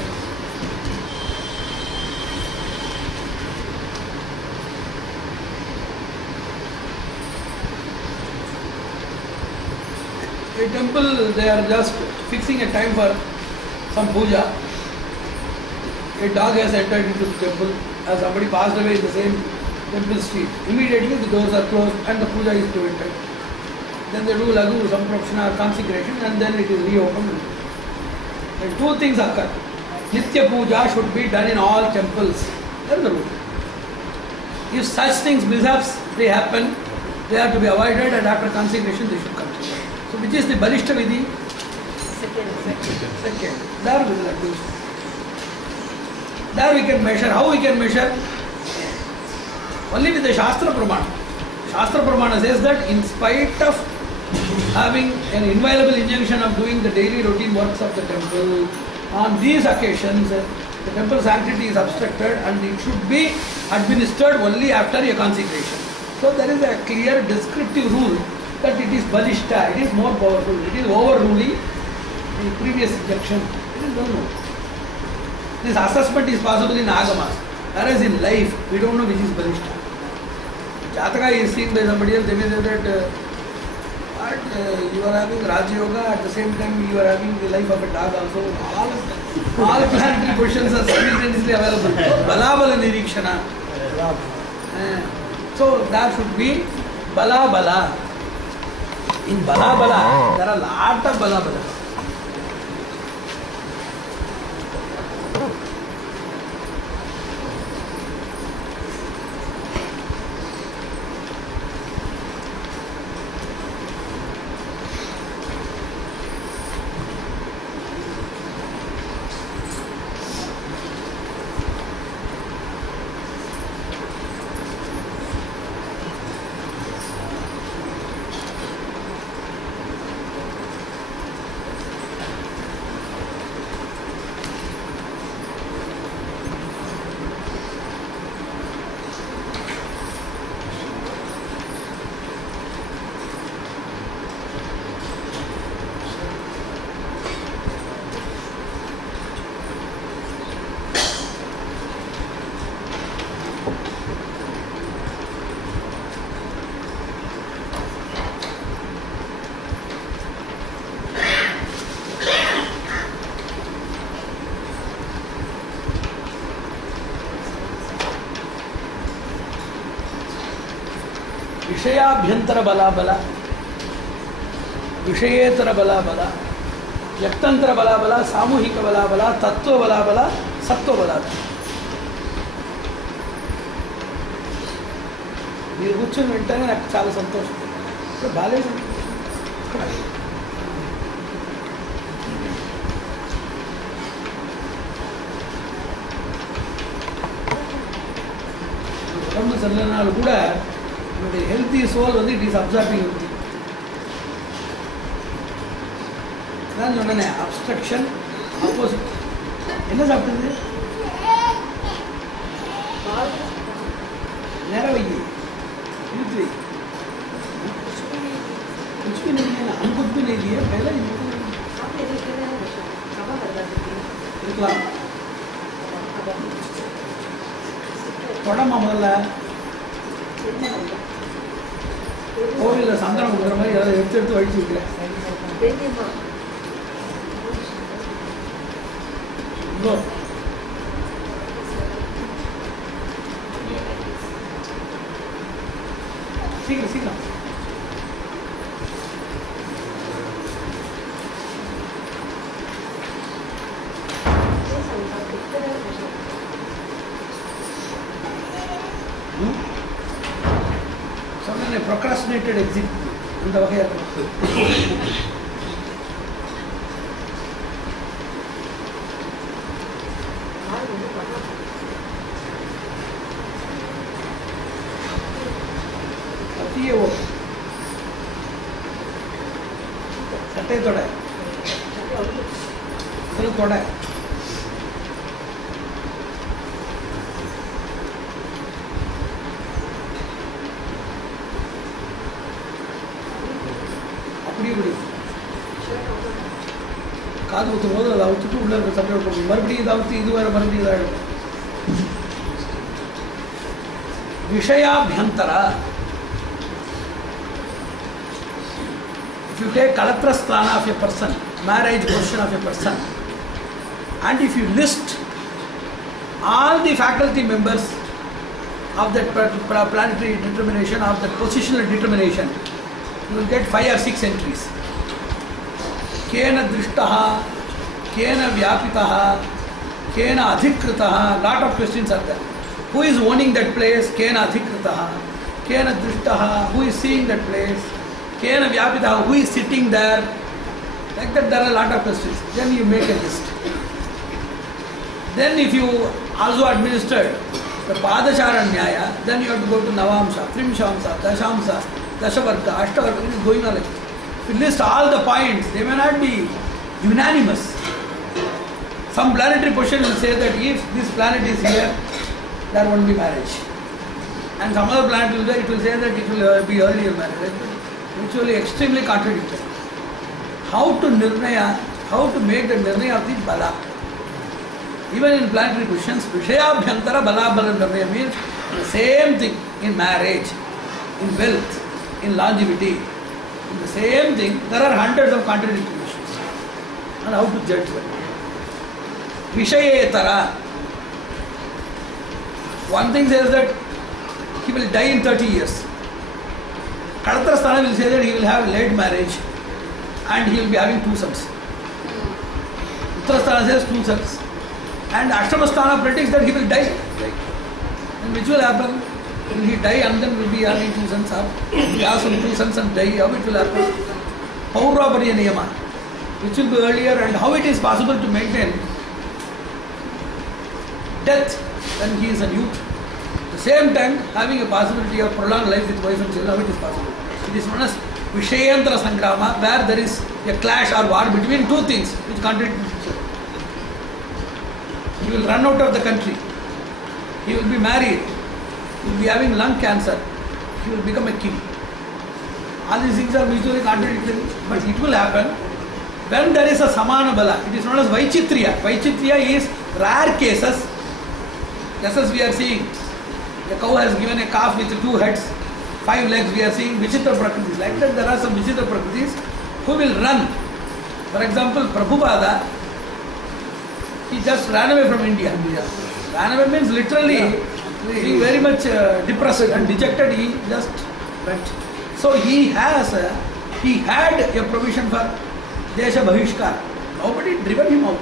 A temple, they are just fixing a time for some puja. A dog has entered into the temple as somebody passed away in the same temple street. Immediately the doors are closed and the puja is prevented. Then they do lagu, some prakshana or consecration, and then it is reopened. And two things occur. Nitya puja should be done in all temples. That is the rule. If such things, mishaps, they happen, they are to be avoided, and after consecration they should continue. So which is the Balishta Vidhi? Second. There we will do. There we can measure. How we can measure? Only with the Shastra Pramana. Shastra Pramana says that in spite of having an inviolable injunction of doing the daily routine works of the temple, on these occasions the temple sanctity is obstructed and it should be administered only after a consecration. So there is a clear descriptive rule that it is balishta, it is more powerful, it is overruling the previous injunction. It is well known. This assessment is possible in Agamas, whereas in life we don't know which is balishta. Jataka is seen by somebody else, they may say that you are having Raja Yoga, at the same time you are having the life of a dog also. All planetary positions are simultaneously available. Bala Bala Nirikshana. So there should be Bala Bala. In Bala Bala, there are a lot of Bala Bala. ವಿಷಯಾಭ್ಯಂತರ ಬಲಾಬಲ, ವಿಷಯೇತರ ಬಲಾಬಲ, ವ್ಯಕ್ತಂತರ ಬಲಾಬಲ, ಸಾಮೂಹಿಕ ಬಲಾಬಲ, ತತ್ವ ಬಲಾಬಲ, ಸತ್ವ ಬಲಾಬಲ. మీరు కూర్చొని వింటేనే నాకు చాలా సంతోషం. ఇప్పుడు బాగాలేదు ఇక్కడ உடம்பு சரியில்லைனாலும் கூட என்னுடைய ஹெல்த்தி சோல் வந்து இட் இஸ் அப்சார்பிங் ஹெல்த்தி. நான் சொன்னேனே அப்ஸ்ட்ரக்ஷன் ஆப்போசிட். என்ன சாப்பிட்டது? நேரம் வை, इर्द வை. कुछ भी नहीं है ना, हम कुछ भी नहीं लिए पहले தொடமா முதல்ல கோவிலில் சந்தனம் கொடுக்குற மாதிரி ஏதாவது எடுத்து எடுத்து வழிச்சு வைக்கிறேன். சீக்கிரம் சீக்கிரம். சொன்ன ப்ரொக்ராஸ்டினேட்டட் எக்ஸிட் இந்த வகையாக இருக்கு. பத்தியே ஓ சட்டை தொட சில தொட காது ஊற்றும் போது அதை அவுத்துட்டு உள்ள இருக்க சட்டை போட்டு மறுபடியும் இதை அவுத்து இது வேறு மறுபடியும் இதாகிடும். விஷயாபியந்தர. If you take Kalatra Sthana of a person, marriage portion of a person, and if you list all the faculty members of that planetary determination, of that positional determination, you will get 5 or 6 entries. केन दृष्टः, केन व्यापितः, केन अधिकृतः. Lot of questions are there. Who is owning that place? केन अधिकृतः. केन दृष्टः, who is seeing that place? Cane व्यापितः, who is sitting there? Like that there are a lot of questions. Then you make a list. Then if you also administered the Padacharanyaya, then you have to go to Navamsa, Trimshamsa, Dashamsa, Dashavarga, Ashtavarga. It is going on like that. If you list all the points, they may not be unanimous. Some planetary position will say that if this planet is here, there won't be marriage. And some other planet will say, that it will be earlier marriage. Mutually extremely contradictory. How to nirnaya, how to make the nirnaya of the bala. Even in planetary positions, Vishayabhyantara bala bala nirnaya means the same thing in marriage, in wealth, in longevity. In the same thing, there are hundreds of contradictory issues. And how to judge them? Vishayetara. One thing says that he will die in 30 years. Kalatra Sthana will say that he will have late marriage and he will be having 2 sons. Uttara Sthana says 2 sons. And Ashtama Sthana predicts that he will die. And which will happen? Will he die and then will be having 2 sons? Will he have some 2 sons and die? How it will happen? Pauraparya Niyama, which will be earlier, and how it is possible to maintain death when he is a youth. At the same time, having a possibility of prolonged life with wife and children, how it is possible? It is known as Vishayantara Sangrama, where there is a clash or war between 2 things which contradict each other. He will run out of the country. He will be married. He will be having lung cancer. He will become a king. All these things are mutually contradictory, but it will happen when there is a Samana Bala. It is known as Vaichitriya. Vaichitriya is rare cases. Just as we are seeing, the cow has given a calf with 2 heads, 5 legs. We are seeing Vichitra Prakritis. Like that, there are some Vichitra Prakritis who will run. For example, Prabhupada, he just ran away from India. Ran away means literally being very much depressed and dejected. He just Right. So he had a provision for Desha Bhahishkar. Nobody driven him out.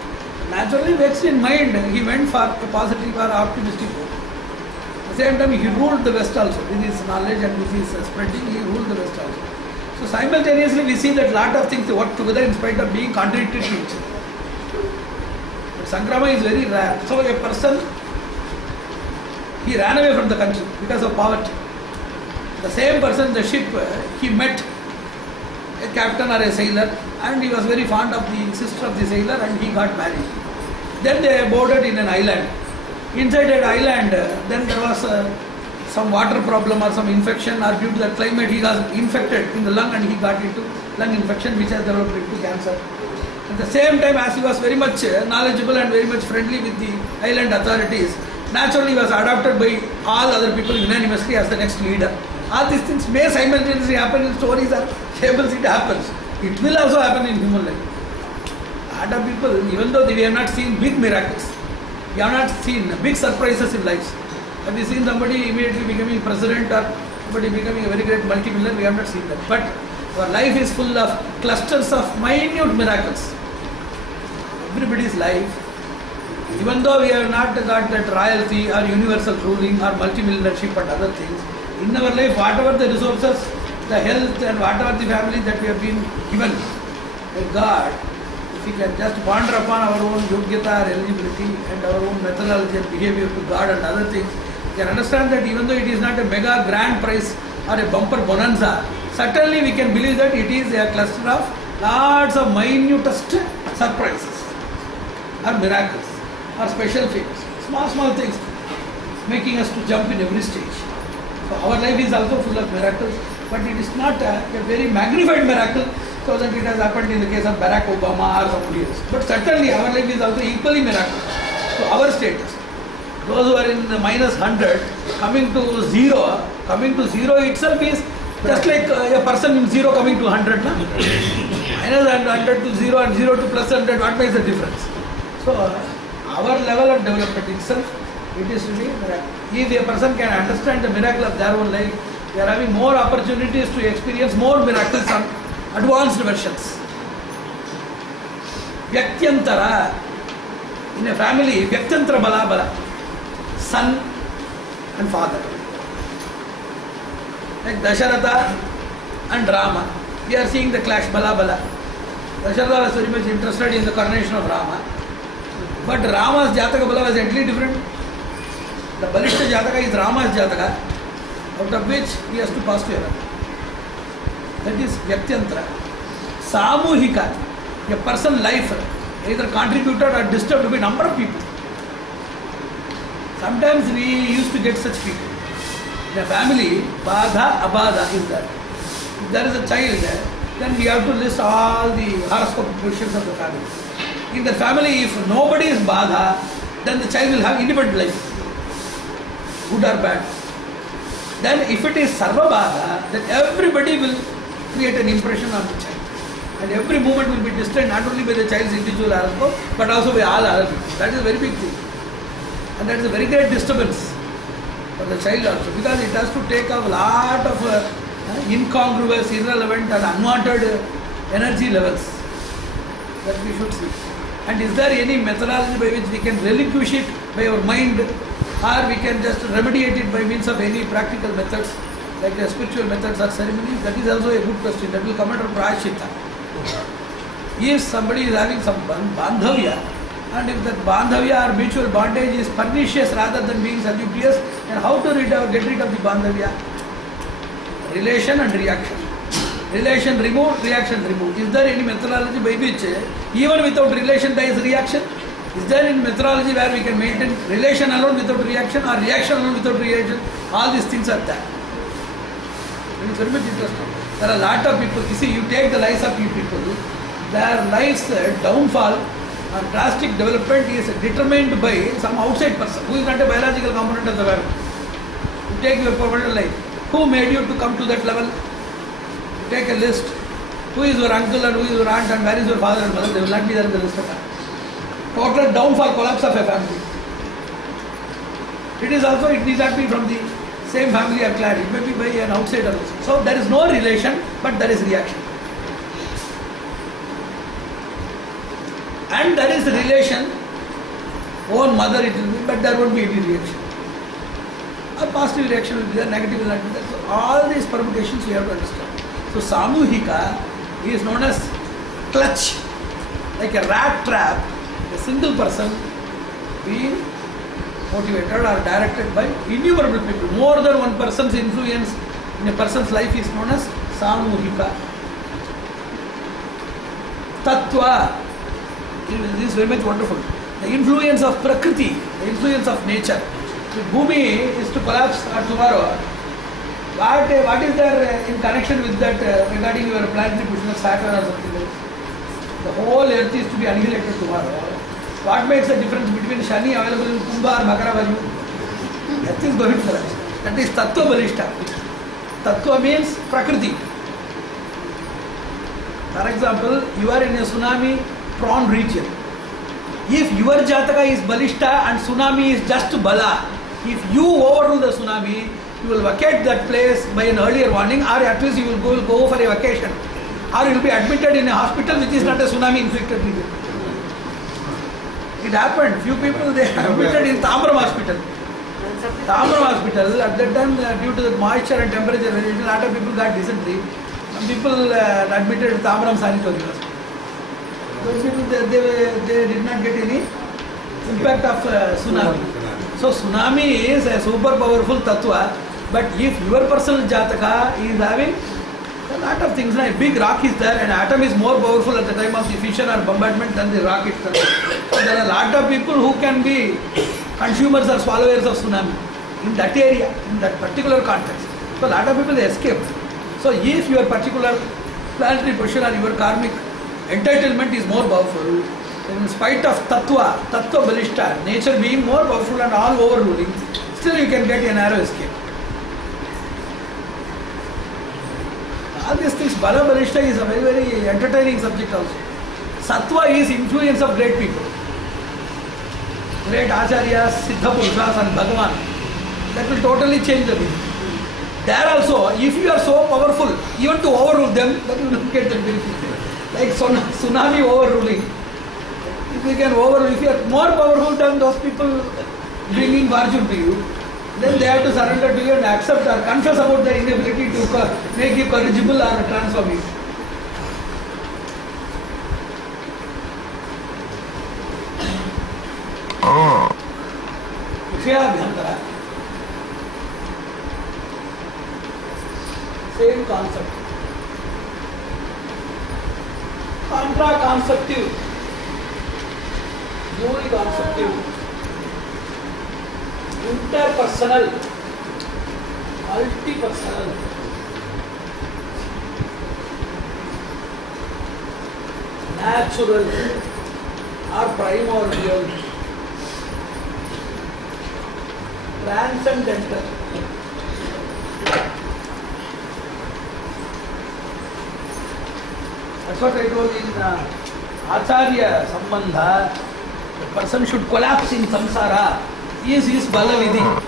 Naturally vexed in mind, he went for a positive or optimistic vote. At the same time, he ruled the West also. With his knowledge and with his spreading, he ruled the West also. So simultaneously, we see that lot of things work together in spite of being contradictory to each other. But Sangrama is very rare. So a person, he ran away from the country because of poverty. The same person, the ship, he met a captain or a sailor, and he was very fond of the sister of the sailor, and he got married. Then they boarded in an island. Inside that island, then there was some water problem or some infection, or due to that climate, he got infected in the lung and he got into lung infection, which has developed into cancer. At the same time, as he was very much knowledgeable and very much friendly with the island authorities, naturally he was adopted by all other people unanimously as the next leader. All these things may simultaneously happen in stories or fables, it happens. It will also happen in human life. A lot of people, even though we have not seen big miracles, we have not seen big surprises in lives. Have we seen somebody immediately becoming president or somebody becoming a very great multi-millionaire? We have not seen that. But our life is full of clusters of minute miracles. Everybody's life, even though we have not got that royalty or universal ruling or multi-millionaireship and other things, in our life, whatever the resources, the health and whatever the family that we have been given by God, if we can just ponder upon our own yogyata or eligibility and our own methodology and behavior to God and other things, we can understand that even though it is not a mega grand prize or a bumper bonanza, certainly we can believe that it is a cluster of lots of minutest surprises or miracles or special things, small things, making us to jump in every stage. So our life is also full of miracles, but it is not a very magnified miracle so that it has happened in the case of Barack Obama or somebody else. But certainly our life is also equally miraculous. So our status, those who are in the -100, coming to zero itself is just like a person in 0 coming to 100. Na? -100 to 0 and 0 to +100, what makes the difference? So our level of development itself, it is really miracle. If a person can understand the miracle of their own life, they are having more opportunities to experience more miracles on advanced versions. Vyaktantara. In a family, Vyaktantara bala. Son and father. Like Dasharatha and Rama. We are seeing the clash bala. Dasharatha was very much interested in the coronation of Rama. But Rama's Jataka Bala was entirely different. The Balishta Jataka is Rama's Jataka, out of which he has to pass to heaven. That is Vyaktyantara. Samuhika, a person's life either contributed or disturbed by a number of people. Sometimes we used to get such people. In a family, Badha, Abadha is there. If there is a child, then we have to list all the horoscope positions of the family. In the family, if nobody is Badha, then the child will have independent life, good or bad. Then if it is Sarva Badha, then everybody will create an impression on the child. And every movement will be disturbed not only by the child's individual horoscope, but also by all other people. That is a very big thing. And that is a very great disturbance for the child also, because it has to take a lot of incongruous, irrelevant and unwanted energy levels that we should see. And is there any methodology by which we can relinquish it by our mind, or we can just remediate it by means of any practical methods like the spiritual methods or ceremonies? That is also a good question. That will come under prayashita. If somebody is having some bandhavya, and if that bandhavya or mutual bondage is pernicious rather than being salubrious, then how to get rid of the bandhavya? Relation and reaction. Relation remove, reaction remove. Is there any methodology by which even without relation there is reaction? Is there any methodology where we can maintain relation alone without reaction, or reaction alone without reaction? All these things are there. It is very much interesting. There are a lot of people, you see, you take the lives of few people, their lives downfall or drastic development is determined by some outside person who is not a biological component of the world. You take your personal life. Who made you to come to that level? Take a list. Who is your uncle and who is your aunt and where is your father and mother? They will not be there in the list of that. Total downfall, collapse of a family. It is also, it need not be from the same family are clad. It may be by an outsider also. So there is no relation, but there is reaction. And there is relation, own mother it will be, but there won't be any reaction. A positive reaction will be there, negative will not be there. So all these permutations you have to understand. So Samuhika is known as clutch, like a rat trap, a single person being motivated or directed by innumerable people. More than one person's influence in a person's life is known as Samuhika. Tattva, this is very much wonderful. The influence of Prakriti, the influence of nature. If Bhumi is to collapse tomorrow, what is there in connection with that regarding your planetary position of Saturn or something else? The whole earth is to be annihilated tomorrow. What makes the difference between Shani available in Kumbha or Makara value? Earth is going to collapse. That is Tattva Balishta. Tattva means Prakriti. For example, you are in a tsunami prone region. If your Jataka is Balishta and tsunami is just Bala, if you overrule the tsunami, you will vacate that place by an earlier warning, or at least you will go for a vacation, or you will be admitted in a hospital which is not a tsunami inflicted region. It happened. Few people they are admitted in Tambaram hospital. Tambaram hospital at that time due to the moisture and temperature variation, a lot of people got dysentery. Some people admitted in Tambaram sanatorium hospital. Those people they did not get any impact of tsunami. So tsunami is a super powerful tattva, but if your personal Jataka is having a lot of things, like big rock is there, and atom is more powerful at the time of the fission or bombardment than the rock itself. So there are a lot of people who can be consumers or swallowers of tsunami in that area, in that particular context. So a lot of people they escape. So if your particular planetary position or your karmic entitlement is more powerful, in spite of Tattva Balishta, nature being more powerful and all overruling, still you can get a narrow escape. All these things, Bala Balishta is a very, very entertaining subject also. Sattva is influence of great people. Great Acharyas, Siddha Purushas and Bhagavan. That will totally change the game. There also, if you are so powerful, even to overrule them, then you will get the benefit. Like tsunami overruling. If you can overrule, if you are more powerful than those people bringing fortune to you, then they have to surrender to you and accept or confess about their inability to make you corrigible or transform you. Vishayabhyantara. Same concept. Contra-conceptive. Pluriconceptive. Interpersonal. Multipersonal. Natural or primordial. Transcendental. That's what I told in Acharya Sambandha. The person should collapse in samsara. Is Bala Vidhi.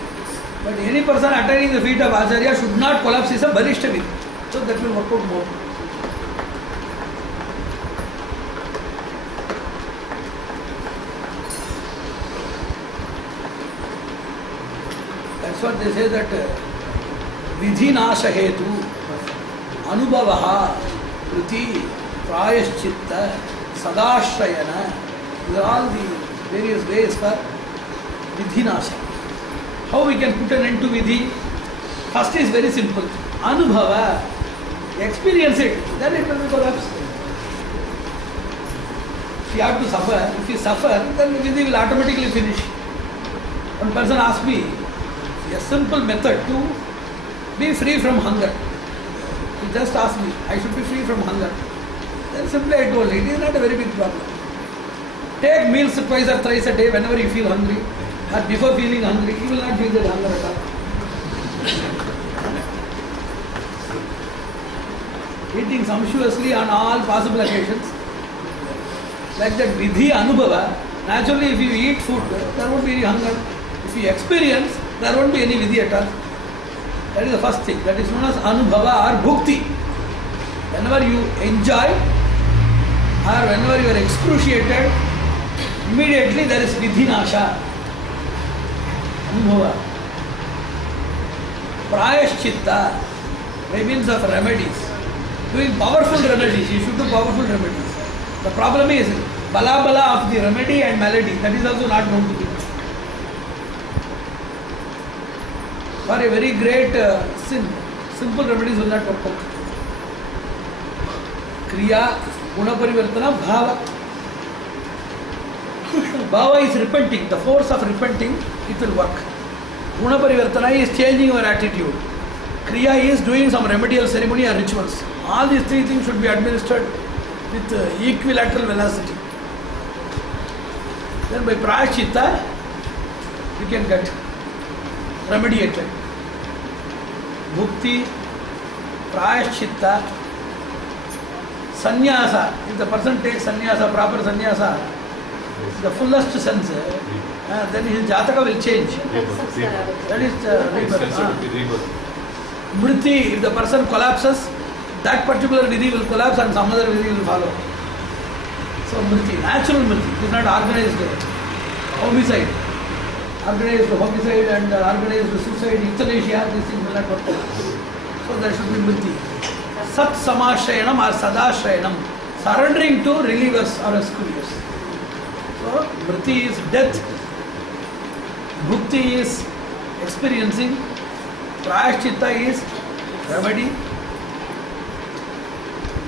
But any person attaining the feet of Acharya should not collapse, is a Balishta Vidhi. So that will work out more. That's what they say, that Vidhi Nasha Hetu Anubhavaha Kriti Prayaschitta Sadashrayana. These are all the various ways for Vidhi Nasha. How we can put an end to Vidhi? First is very simple. Anubhava. Experience it. Then it will collapse. If you have to suffer, if you suffer, then Vidhi will automatically finish. One person asked me a simple method to be free from hunger. He just asked me, I should be free from hunger. Then simply I told him, it is not a very big problem. Take meals twice or thrice a day whenever you feel hungry, or before feeling hungry, you will not feel that hunger at all. Eating sumptuously on all possible occasions, like that Vidhi Anubhava, naturally if you eat food, there won't be any hunger. If you experience, there won't be any Vidhi at all. That is the first thing. That is known as anubhava or bhukti. Whenever you enjoy or whenever you are excruciated, immediately there is vidhinasha. Anubhava. Prayashchitta, by means of remedies. Doing powerful remedies. You should do powerful remedies. The problem is bala of the remedy and malady. That is also not known to people. For a very great sin, simple remedies will not work out. Kriya, guna parivartana, bhava. Bhava is repenting. The force of repenting, it will work. Guna parivartana is changing your attitude. Kriya is doing some remedial ceremony or rituals. All these three things should be administered with equilateral velocity. Then by prayashchitta, you can get remediated. Bhukti, prayashchitta, sannyasa. If the person takes sannyasa, proper sannyasa, the fullest sense, then his jataka will change. That is rebirth. Mriti, if the person collapses, that particular vidhi will collapse and some other vidhi will follow. So mriti, natural mriti, it is not organized homicide. Organized homicide and organized suicide, euthanasia, these things will not work. So there should be mriti. Sat samashrayanam or sadashrayanam, surrendering to relievers or rescuers. So mriti is death, bhukti is experiencing, prayashchitta is remedy,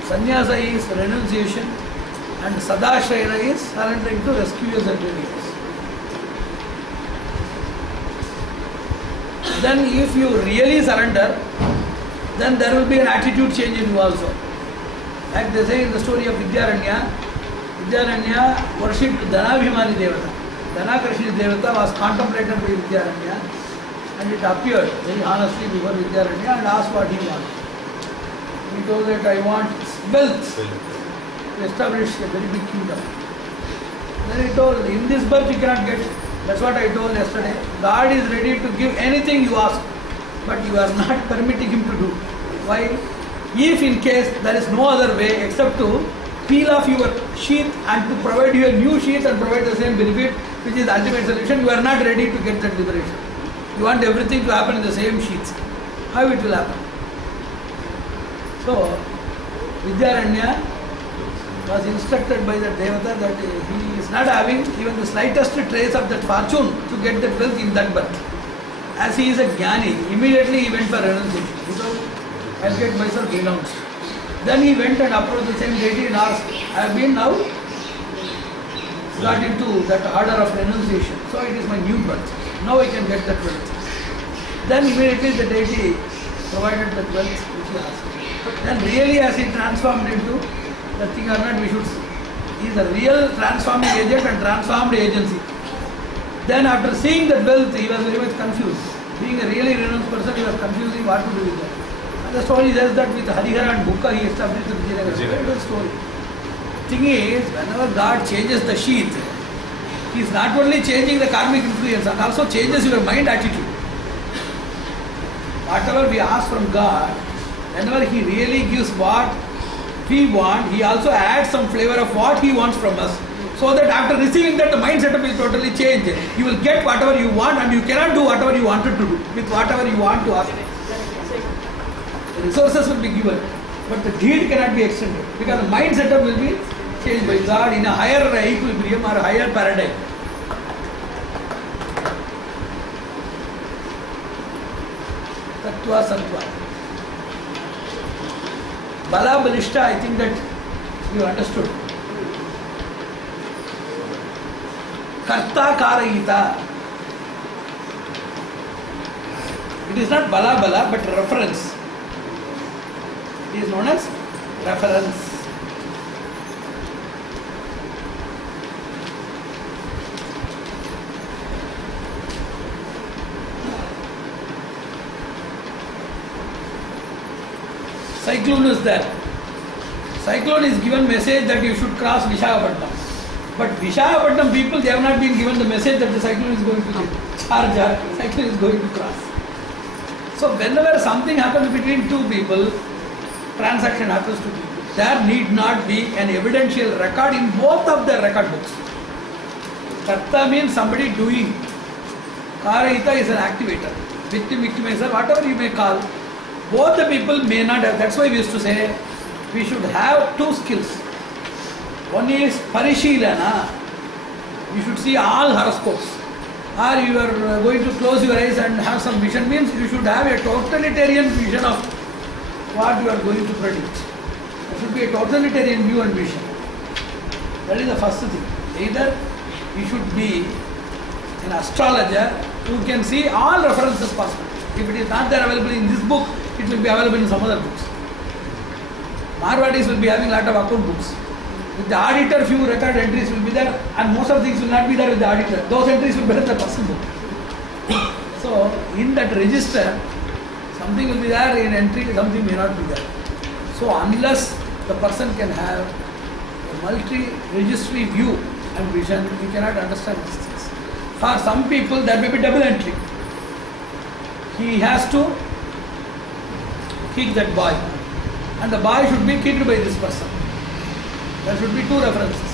sannyasa is renunciation, and sadashrayana is surrendering to rescuers and relievers. Then if you really surrender, then there will be an attitude change in you also. Like they say in the story of Vidyaranya, Vidyaranya worshipped Dhanabhimani Devata. Dhanakarshini Devata was contemplated by Vidyaranya, and it appeared very honestly before Vidyaranya and asked what he wanted. He told that I want wealth to establish a very big kingdom. Then he told, in this birth you cannot get. That's what I told yesterday. God is ready to give anything you ask, but you are not permitting him to do. Why? If in case there is no other way except to peel off your sheath and to provide you a new sheath and provide the same benefit, which is the ultimate solution, you are not ready to get that liberation. You want everything to happen in the same sheath. How it will happen? So, Vidyaranya was instructed by the Devata that he is not having even the slightest trace of that fortune to get that wealth in that birth. As he is a Jnani, immediately he went for renunciation. He thought, I'll get myself renounced. Then he went and approached the same deity and asked, I have been now got into that order of renunciation. So it is my new birth. Now I can get that wealth. Then immediately the deity provided that wealth which he asked. Then really as he transformed into the thing or not, we should see. He is a real transforming agent and transformed agency. Then after seeing that wealth, he was very much confused. Being a really renounced person, he was confusing what to do with that. And the story says that with Harihara and Bhuka, he established the Vijayanagar. Very good story. Thing is, whenever God changes the sheath, he is not only changing the karmic influence and also changes your mind attitude. Whatever we ask from God, whenever he really gives what we want, he also adds some flavor of what he wants from us. So that after receiving that, the mind setup will totally change. You will get whatever you want and you cannot do whatever you wanted to do with whatever you want to ask. The resources will be given, but the deed cannot be extended because the mind setup will be changed by God in a higher equilibrium or a higher paradigm. Tattva Sattva. Bala Balishta, I think that you understood. Karta Karayita. It is not Bala Bala but reference. It is known as reference. Cyclone is there. Cyclone is given message that you should cross Visakhapatnam. But Visakhapatnam people, they have not been given the message that the cyclone is going to charge or cyclone is going to cross. So whenever something happens between two people, transaction happens to people, there need not be an evidential record in both of the record books. Karta means somebody doing. Karayita is an activator. Victim, victimizer, whatever you may call. Both the people may not have. That's why we used to say we should have two skills. One is parishilana. You should see all horoscopes. Or you are going to close your eyes and have some vision, means you should have a totalitarian vision of what you are going to predict. There should be a totalitarian view and vision. That is the first thing. Either you should be an astrologer who can see all references possible. If it is not there available in this book, it will be available in some other books. Marwadis will be having a lot of account books. With the auditor, few record entries will be there, and most of things will not be there with the auditor. Those entries will be in the person book. So, in that register, something will be there in entry, something may not be there. So, unless the person can have a multi-registry view and vision, you cannot understand these things. For some people, there may be double entry. He has to kick that boy, and the boy should be kicked by this person. There should be two references.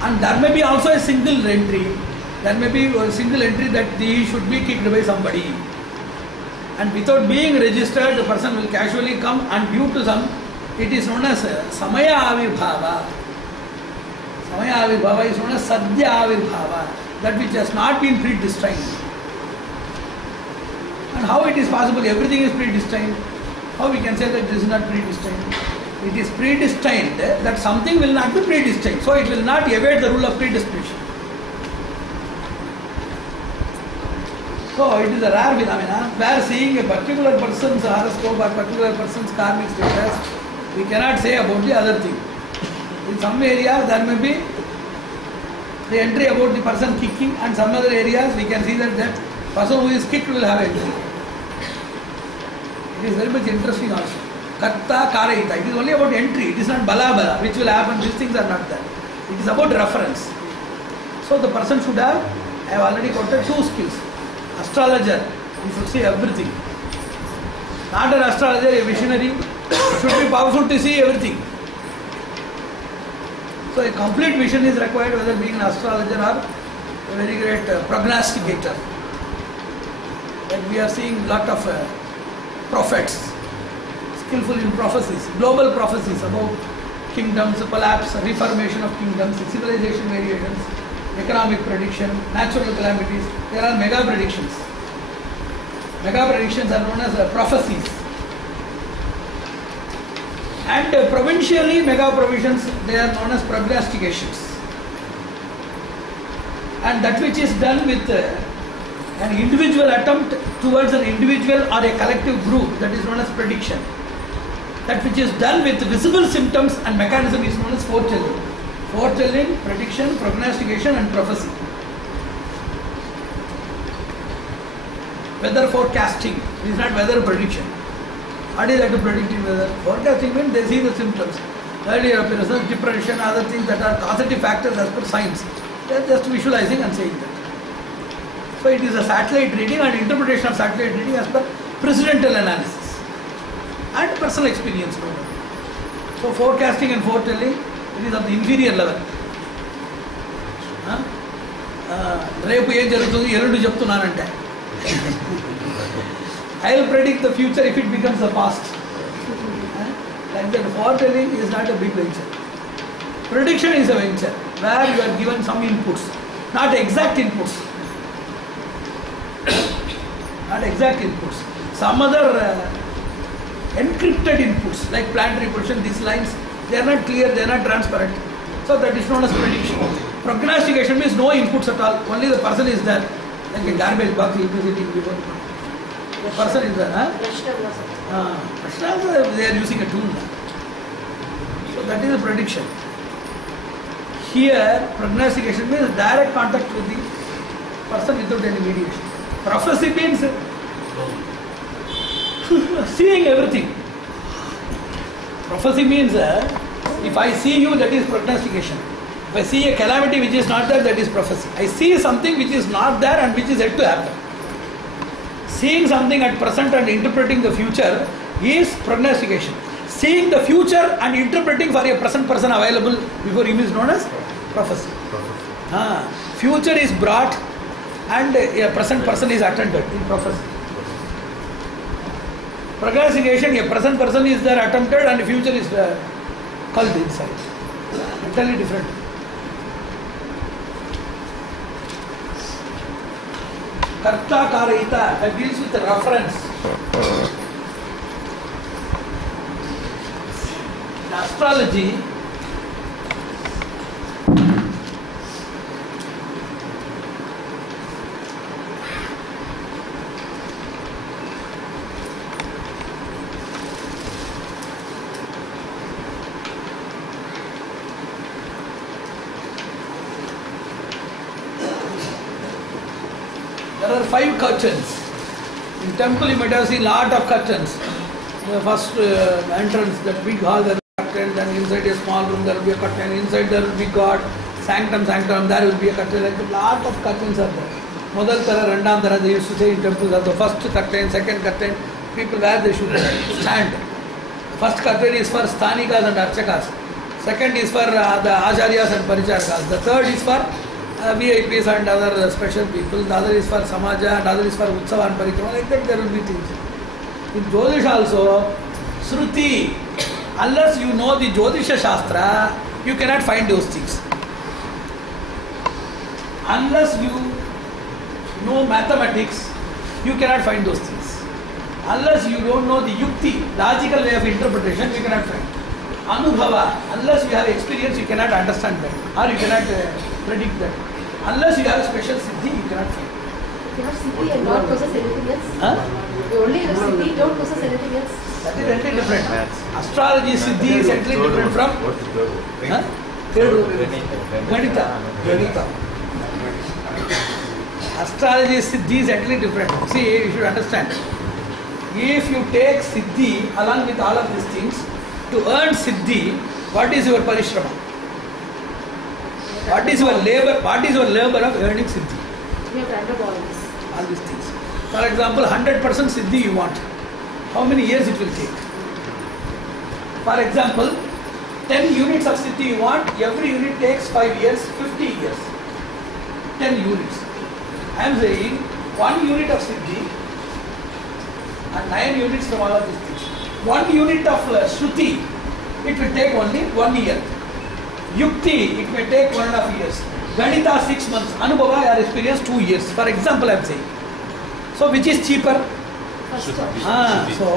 And there may be also a single entry. There may be a single entry that he should be kicked by somebody. And without being registered, the person will casually come, and due to some, it is known as Samaya Avirbhava. Samaya Avirbhava is known as Sadhya Avirbhava, that which has not been predestined. And how it is possible? Everything is predestined. How we can say that this is not predestined? It is predestined that something will not be predestined. So it will not evade the rule of predestination. So it is a rare phenomenon where seeing a particular person's horoscope or particular person's karmic status, we cannot say about the other thing. In some areas there may be the entry about the person kicking, and some other areas we can see that that person who is kicked will have entry. It is very much interesting also. Karta, Karayita. It is only about entry. It is not bala, which will happen. These things are not there. It is about reference. So the person should have, I have already quoted two skills. Astrologer, you should see everything. Not an astrologer, a visionary, should be powerful to see everything. So a complete vision is required, whether being an astrologer or a very great prognosticator. Like we are seeing lot of prophets, skillful in prophecies, global prophecies about kingdoms, collapse, reformation of kingdoms, civilization variations, economic prediction, natural calamities. There are mega predictions. Mega predictions are known as prophecies. And provincially, mega provisions, they are known as prognostications. And that which is done with an individual attempt towards an individual or a collective group, that is known as prediction. That which is done with visible symptoms and mechanism is known as foretelling. Foretelling, prediction, prognostication and prophecy. Weather forecasting is not weather prediction. What is that to predict in weather? Forecasting means they see the symptoms. Earlier appearance, depression, other things that are causative factors as per science. They are just visualizing and saying that. So it is a satellite reading and interpretation of satellite reading as per precedental analysis and personal experience. So forecasting and foretelling, it is of the inferior level. రేపు ఏం జరుగుతుంది ఎల్లుండి చెప్తున్నానంటే I will predict the future if it becomes the past. Like that, foretelling is not a big venture. Prediction is a venture where you are given some inputs, not exact inputs. Not exact inputs. Some other encrypted inputs like planetary position, these lines, they are not clear, they are not transparent. So that is known as prediction. Prognostication means no inputs at all. Only the person is there, like a garbage box you will be sitting before. The person is there. They are using a tool now. So that is a prediction. Here, prognostication means direct contact with the person without any mediation. Prophecy means seeing everything. Prophecy means if I see you, that is prognostication. If I see a calamity which is not there, that is prophecy. I see something which is not there and which is yet to happen. Seeing something at present and interpreting the future is prognostication. Seeing the future and interpreting for a present person available before him is known as prophecy. Future is brought and a present person is attended in prophecy. Prognostication, a present person is there attempted and future is culled inside. Entirely different. Karta Karita deals with reference. In astrology, there are 5 curtains. In temple you might have seen lot of curtains. The first entrance, that big hall, there is a curtain, then inside a small room there will be a curtain, inside there will be God, sanctum, there will be a curtain, like a lot of curtains are there. Modal Tara, Randam Tara, they used to say in temples are the first curtain, second curtain, people where they should stand. First curtain is for Sthanikas and Archakas. Second is for the Acharyas and Paricharakas. The third is for VIPs and other special people. The other is for Samaja and other is for Utsava and Parikrama. Like that there will be things. In Jyotish also, Shruti, unless you know the Jyotisha Shastra, you cannot find those things. Unless you know mathematics, you cannot find those things. Unless you don't know the Yukti, logical way of interpretation, you cannot find. Anubhava, unless you have experience, you cannot understand that. Or you cannot predict that. Unless you have special siddhi, you cannot find. If you have siddhi and not possess anything else, you only have siddhi, don't possess anything else. That is entirely different. Astrology siddhi is entirely different from Ganita. Astrology siddhi is entirely different. See, you should understand. If you take siddhi along with all of these things, to earn siddhi, what is your parishrama? What is your labor? What is your labor of earning siddhi? We have to undergo All these things. For example, 100% siddhi you want. How many years it will take? For example, 10 units of siddhi you want. Every unit takes 5 years, 50 years. 10 units. I am saying 1 unit of siddhi and 9 units from all of these things. 1 unit of Shruti, it will take only 1 year. Yukti, it may take 1.5 years. Ganita 6 months. Anubhava, your experience 2 years. For example, I am saying. So, which is cheaper? So,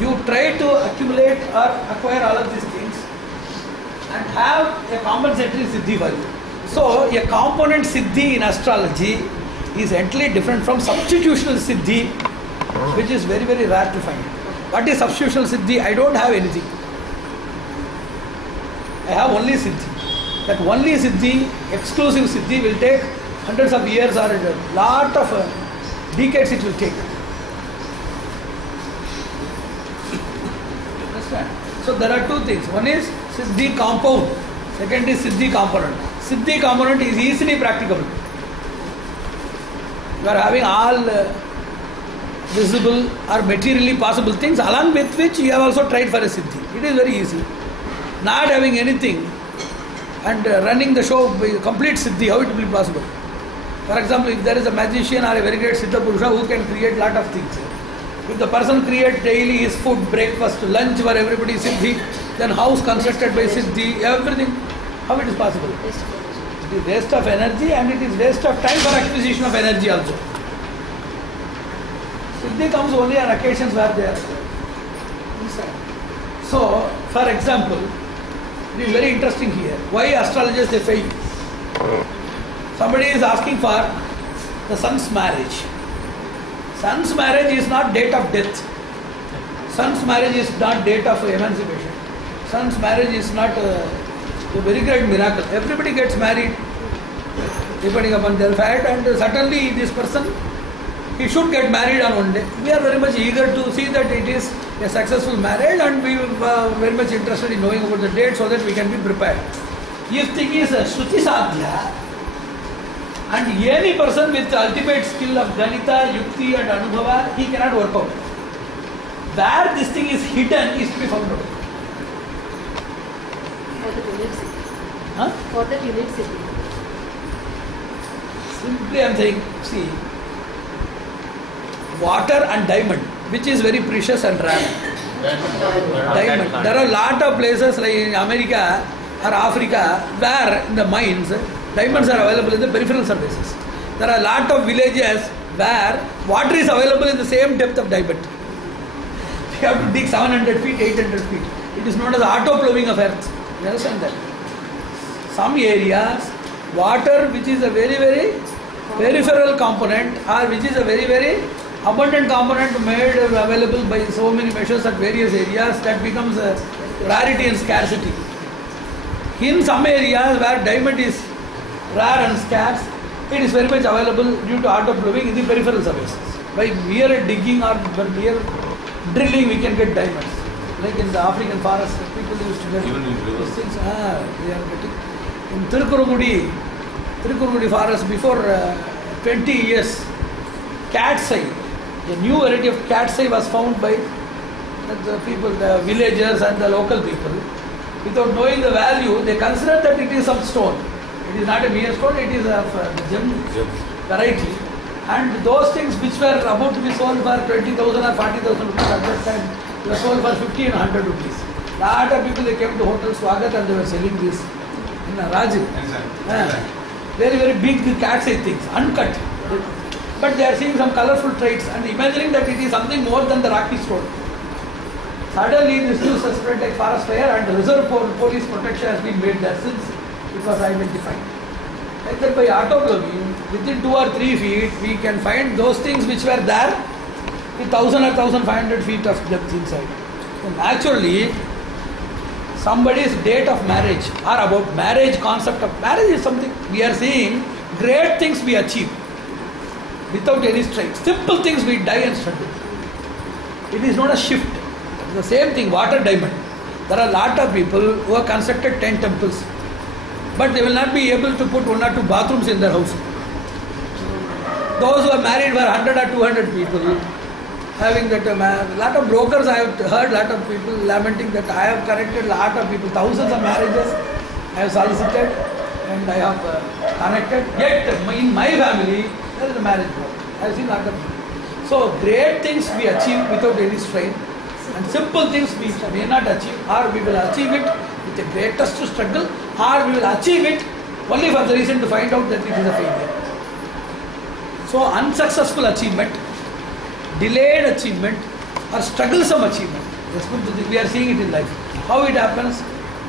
you try to accumulate or acquire all of these things and have a compensatory siddhi value. So, a component siddhi in astrology is entirely different from substitutional siddhi, which is very, very rare to find. What is substitutional siddhi? I don't have anything. I have only siddhi. That only siddhi, exclusive siddhi, will take hundreds of years or a lot of decades it will take. Understand? So there are 2 things. One is siddhi compound. Second is siddhi component. Siddhi component is easily practicable. You are having all visible or materially possible things along with which you have also tried for a siddhi. It is very easy. Not having anything and running the show with complete siddhi, how it will be possible? For example, if there is a magician or a very great Siddha Purusha who can create lot of things. If the person creates daily his food, breakfast, lunch where everybody is siddhi, then house constructed by siddhi, everything, how it is possible? It is waste of energy and it is waste of time for acquisition of energy also. Siddhi comes only on occasions where they are inside. So, for example, it is very interesting here. Why astrologers they fail? Somebody is asking for the son's marriage. Son's marriage is not date of death. Son's marriage is not date of emancipation. Son's marriage is not a very great miracle. Everybody gets married depending upon their fact, and certainly this person, he should get married on one day. We are very much eager to see that it is a successful marriage, and we are very much interested in knowing about the date so that we can be prepared. If thing is Shruti Sadhya And any person with ultimate skill of Ganita, Yukti and Anubhava, he cannot work out. Where this thing is hidden is to be found out. For that you need city. Huh? For that you need city. Simply I am saying, see, water and diamond, which is very precious and rare. Diamond. There are a lot of places like in America or Africa where in the mines, diamonds are available in the peripheral surfaces. There are a lot of villages where water is available in the same depth of diamond. You have to dig 700 feet, 800 feet. It is known as auto ploughing of earth. You understand that? Some areas, water which is a very, very peripheral component or which is a very, very abundant component made available by so many measures at various areas, that becomes a rarity and scarcity. In some areas where diamond is rare and scarce, it is very much available due to auto ploughing in the peripheral surfaces. By mere digging or by mere drilling we can get diamonds. Like in the African forest, people used to get Even in rivers. these things. They are getting. In Tirukkurugudi forest before 20 years, cat's eye, a new variety of cat's eye was found by the people, the villagers and the local people. Without knowing the value, they consider that it is some stone. It is not a mere stone, it is of gem variety. And those things which were about to be sold for 20,000 or 40,000 rupees at that time, were sold for 50 and 100 rupees. Lot of people, they came to Hotel Swagat and they were selling this in Rajiv. Very, very big cat's eye things, uncut. But they are seeing some colorful traits and imagining that it is something more than the rocky stone. Suddenly this news has spread like forest fire and the reserve police protection has been made there since it was identified. Like that by auto ploughing, within 2 or 3 feet, we can find those things which were there with 1000 or 1500 feet of depth inside. So naturally, somebody's date of marriage or about marriage, concept of marriage is something we are seeing great things we achieve without any strain. Simple things we die and struggle. It is not a shift. The same thing, water diamond. There are a lot of people who have constructed 10 temples, but they will not be able to put 1 or 2 bathrooms in their house. Those who are married were 100 or 200 people, having that. A lot of brokers, I have heard a lot of people lamenting that I have connected a lot of people, thousands of marriages I have solicited and I have connected. Yet in my family, there is a marriage broker. I have seen a lot of people. So great things we achieve without any strain. And simple things we may not achieve, or we will achieve it with the greatest struggle, or we will achieve it only for the reason to find out that it is a failure. So unsuccessful achievement, delayed achievement, or strugglesome achievement, we are seeing it in life. How it happens?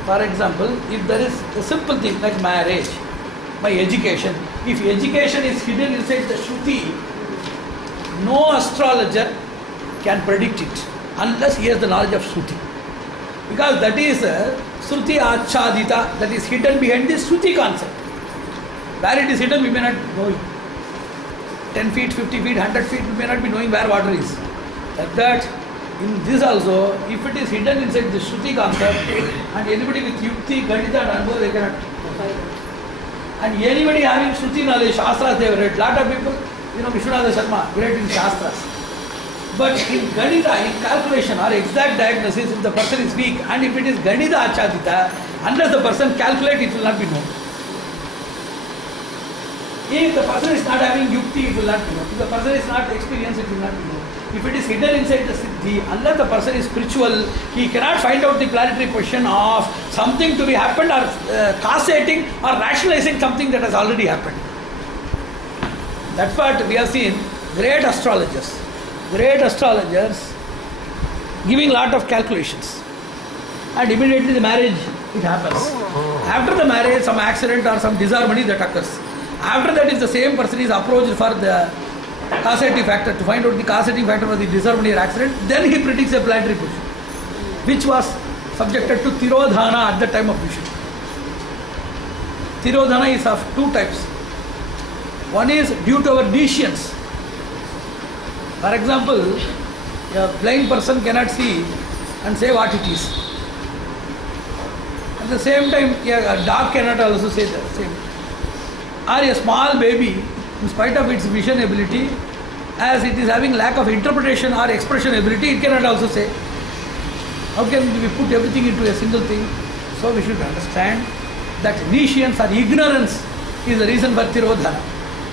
For example, if there is a simple thing like marriage, my education, if education is hidden inside the Shruti, no astrologer can predict it unless he has the knowledge of Shruti. Because that is Shruti Achadita, that is hidden behind the Shruti concept. Where it is hidden, we may not know it. 10 feet, 50 feet, 100 feet, we may not be knowing where water is. Like that, in this also, if it is hidden inside the Shruti concept, and anybody with Yukti, Ganita and Anubhava, they cannot. And anybody having Shruti knowledge, Shastras, they have read. Lot of people, Vishwanatha Sharma, great in Shastras. But in Ganita, in calculation or exact diagnosis, if the person is weak, and if it is Ganita Achadita, unless the person calculates, it will not be known. If the person is not having Yukti, it will not be known. If the person is not experienced, it will not be known. If it is hidden inside the Siddhi, unless the person is spiritual, he cannot find out the planetary question of something to be happened or causating or rationalizing something that has already happened. That's what we have seen great astrologers giving lot of calculations, and immediately the marriage it happens. After the marriage, some accident or some disharmony that occurs. After that, if the same person is approached for the causative factor to find out the causative factor for the disharmony or accident, then he predicts a planetary position, which was subjected to Tirodhana at the time of vision. Tirodhana is of 2 types. One is due to our decisions. For example, a blind person cannot see and say what it is. At the same time, a dog cannot also say the same. or a small baby, in spite of its vision ability, as it is having lack of interpretation or expression ability, it cannot also say. How can we put everything into a single thing? So we should understand that nescience or ignorance is the reason for Tirodhana.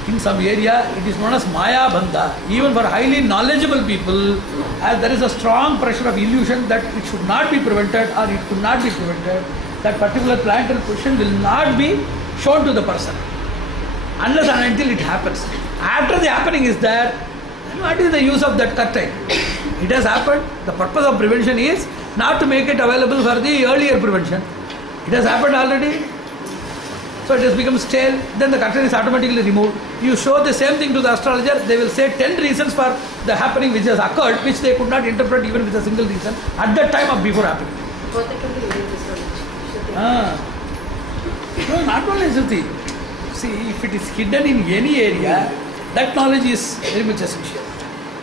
In some area, it is known as Maya Bandha. Even for highly knowledgeable people, as there is a strong pressure of illusion that it should not be prevented or it could not be prevented, that particular planetary position will not be shown to the person unless and until it happens. After the happening is there, then what is the use of that curtain? It has happened. The purpose of prevention is not to make it available for the earlier prevention. It has happened already. So it has become stale, then the curtain is automatically removed. You show the same thing to the astrologer, they will say 10 reasons for the happening which has occurred, which they could not interpret even with a single reason at that time of before happening. What they can do is astrology. No, not only Shruti. See, if it is hidden in any area, that knowledge is very much essential.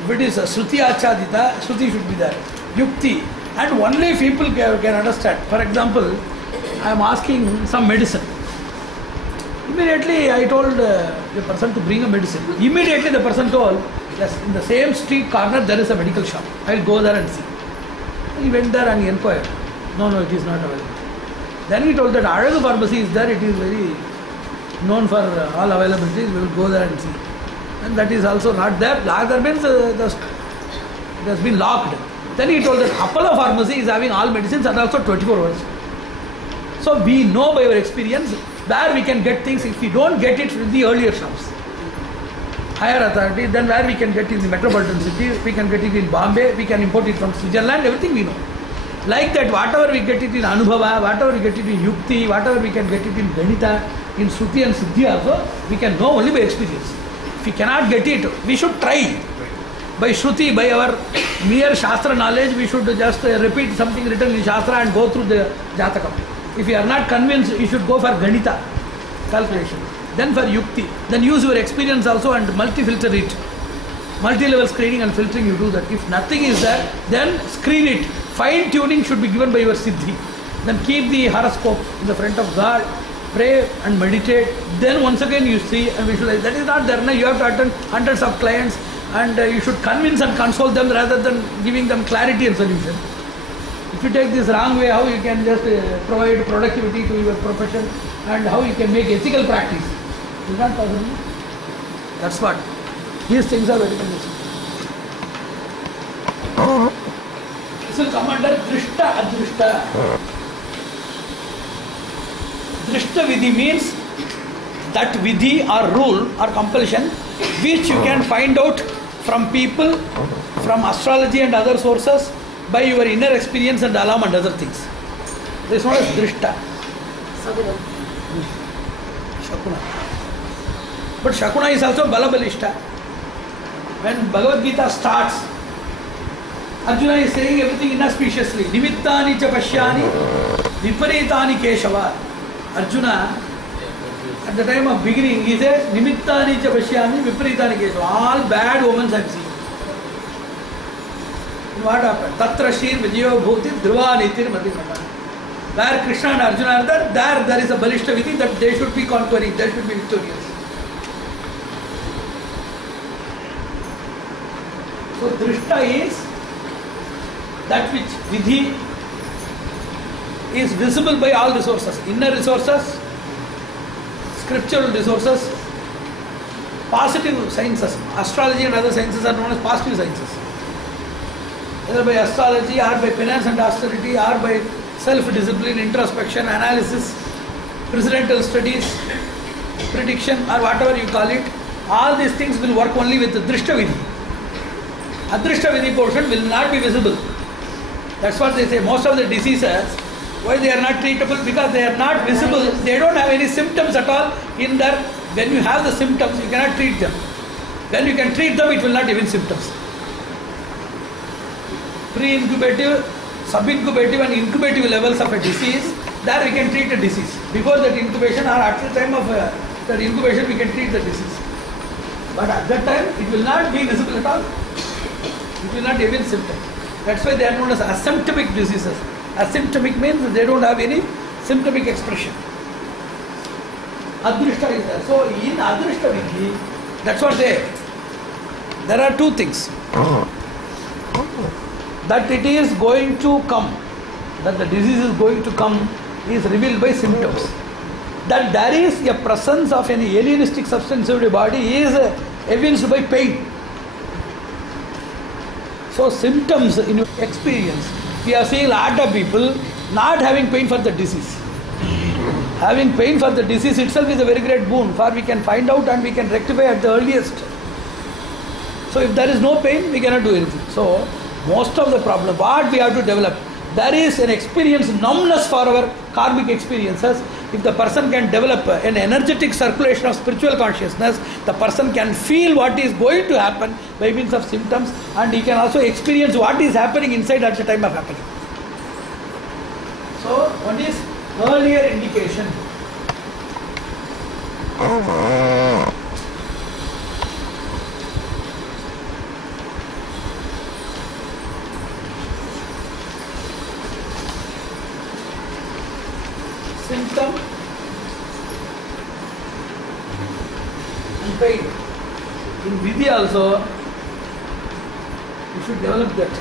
If it is Shruti Achadita, Shruti should be there. Yukti. And only people can understand. For example, I am asking some medicine. Immediately I told the person to bring a medicine. Immediately the person told, yes, in the same street corner there is a medical shop. I will go there and see. He went there and he inquired. No, it is not available. Then he told that Aragu pharmacy is there, it is very known for all availabilities, we will go there and see. And that is also not there. There means it has been locked. Then he told that Apollo pharmacy is having all medicines and also 24 hours. So we know by our experience where we can get things if we don't get it from the earlier shops. Higher authority, then where we can get it in the metropolitan cities, we can get it in Bombay, we can import it from Switzerland, everything we know. Like that, whatever we get it in Anubhava, whatever we get it in Yukti, whatever we can get it in Ganita, in Shruti and Siddhi also, we can know only by experience. If we cannot get it, we should try. By Shruti, by our mere Shastra knowledge, we should just repeat something written in Shastra and go through the Jatakam. If you are not convinced, you should go for Ganita calculation. Then for Yukti. Then use your experience also and multi-filter it. Multi-level screening and filtering, you do that. If nothing is there, then screen it. Fine tuning should be given by your Siddhi. Then keep the horoscope in the front of God, pray and meditate. Then once again you see and visualize. That is not there. Now you have to attend hundreds of clients and you should convince and console them rather than giving them clarity and solution. If you take this wrong way, how you can just provide productivity to your profession and how you can make ethical practice. Is that possible? That's what. These things are very necessary. This will come under Drishta Adrishta. Drishta Vidhi means that Vidhi or rule or compulsion which you can find out from people, from astrology and other sources, by your inner experience and alarm and other things. This is known as Drishta. Shakuna. But Shakuna is also Balabalishta. When Bhagavad Gita starts, Arjuna is saying everything inauspiciously. Nimittani cha pashyani, viparitani keshava. Arjuna, at the time of beginning, he says, Nimittani cha pashyani, viparitani keshava. All bad omens I have seen. What happened? Tatra Shir Vijayo Bhuti Dhruva Nitir Madhimata. Where Krishna and Arjuna are there is a Balishta Vidhi that they should be conquering, they should be victorious. So Drishta is that which Vidhi is visible by all resources, inner resources, scriptural resources, positive sciences. Astrology and other sciences are known as positive sciences. Either by astrology or by penance and austerity or by self-discipline, introspection, analysis, precedental studies, prediction or whatever you call it, all these things will work only with the Drishta Vidhi. Adrishta Vidhi portion will not be visible. That's what they say. Most of the diseases, why they are not treatable? Because they are not visible. They don't have any symptoms at all in there. When you have the symptoms, you cannot treat them. When you can treat them, it will not even symptoms. Pre-incubative, sub-incubative and incubative levels of a disease, there we can treat a disease. Before that incubation or at the time of that incubation, we can treat the disease. But at that time, it will not be visible at all. It will not even symptoms. That's why they are known as asymptomatic diseases. Asymptomatic means they don't have any symptomatic expression. Adrishta is there. So in Adrishta Vidhi, that's what there are two things. That it is going to come, that the disease is going to come, is revealed by symptoms. That there is a presence of any alienistic substance in the body is evinced by pain. So symptoms in your experience, we are seeing a lot of people not having pain for the disease. Having pain for the disease itself is a very great boon, for we can find out and we can rectify at the earliest. So if there is no pain, we cannot do anything. So most of the problem, what we have to develop, there is an experience numbness for our karmic experiences. If the person can develop an energetic circulation of spiritual consciousness, the person can feel what is going to happen by means of symptoms, and he can also experience what is happening inside at the time of happening. So one is earlier indication. Symptom and pain. In Vidhi also, you should develop that.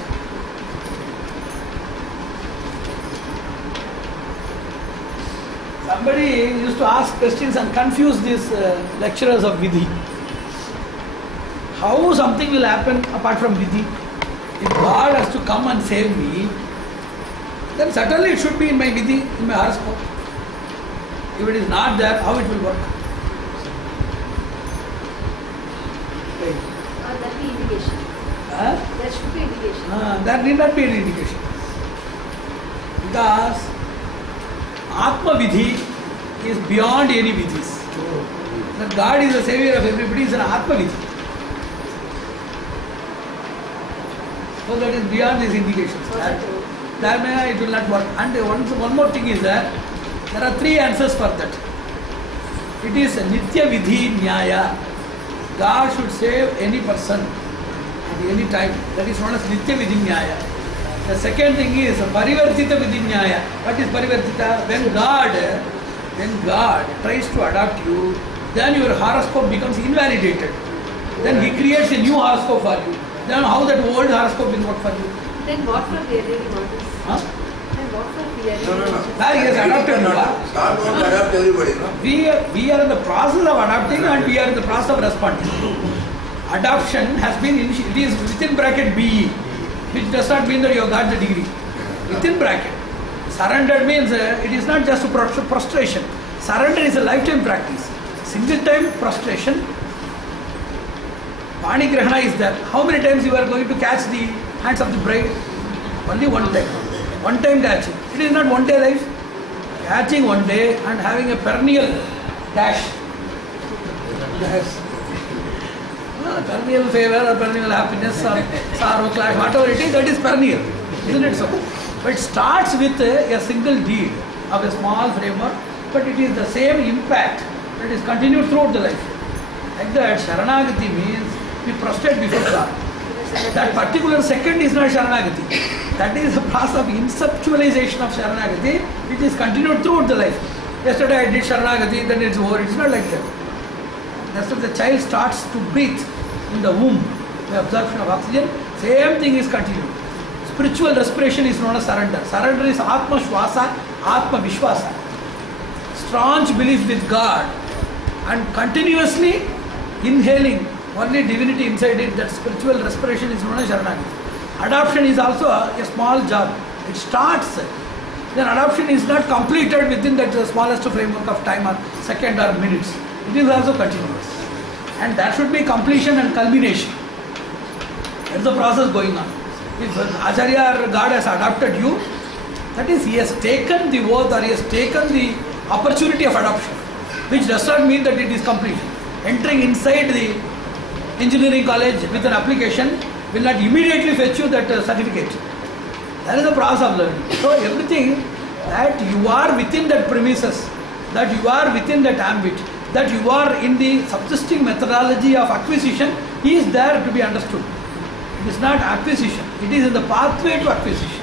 Somebody used to ask questions and confuse these lecturers of Vidhi. How something will happen apart from Vidhi? If God has to come and save me, then certainly it should be in my Vidhi, in my horoscope. If it is not there, how it will work? That be indication. That should be indication. That need not be an indication. Because Atma Vidhi is beyond any Vidhis. That God is the savior of everybody is an Atma Vidhi. So that is beyond these indications. That may it will not work. And one more thing is that there are three answers for that. It is Nitya Vidhi Nyaya. God should save any person at any time. That is known as Nitya Vidhi Nyaya. The second thing is Parivartita Vidhi Nyaya. What is Parivartita? When God tries to adopt you, then your horoscope becomes invalidated. Then he creates a new horoscope for you. Then how that old horoscope will work for you? Then what for reality what is? Huh? Then what for reality? No. That he has adopted you. God won't adapt everybody, no? We are in the process of adopting and we are in the process of responding. Adoption has been it is within bracket BE, which does not mean that you have got the degree. Within bracket. Surrender means it is not just prostration. Surrender is a lifetime practice. Single time prostration. Vani Grahana is there. How many times you are going to catch the hands of the bride? Only one time. One time catching. It is not one day life. Catching one day and having a perennial dash. Yes. Perennial favor or perennial happiness or sorrow, clash, whatever it is, that is perennial. Isn't it so? But it starts with a single deed of a small framework, but it is the same impact that is continued throughout the life. Like that, Sharanagati means we prostrate before God. That particular second is not Sharanagati. That is a process of inceptualization of Sharanagati, which is continued throughout the life. Yesterday I did Sharanagati, then it's over. It's not like that. That's why the child starts to breathe in the womb, the absorption of oxygen. Same thing is continued. Spiritual respiration is known as surrender. Surrender is Atma Shwasa, Atma Vishwasa. Staunch belief with God and continuously inhaling only divinity inside it. That spiritual respiration is known as Sharanagati. Adoption is also a small job. It starts, then adoption is not completed within that smallest framework of time or second or minutes. It is also continuous. And that should be completion and culmination. That's the process going on. If Acharya or God has adopted you, that is, he has taken the oath or he has taken the opportunity of adoption, which does not mean that it is completion. Entering inside the engineering college with an application will not immediately fetch you that certificate. That is the process of learning. So everything that you are within that premises, that you are within that ambit, that you are in the subsisting methodology of acquisition is there to be understood. It is not acquisition. It is in the pathway to acquisition.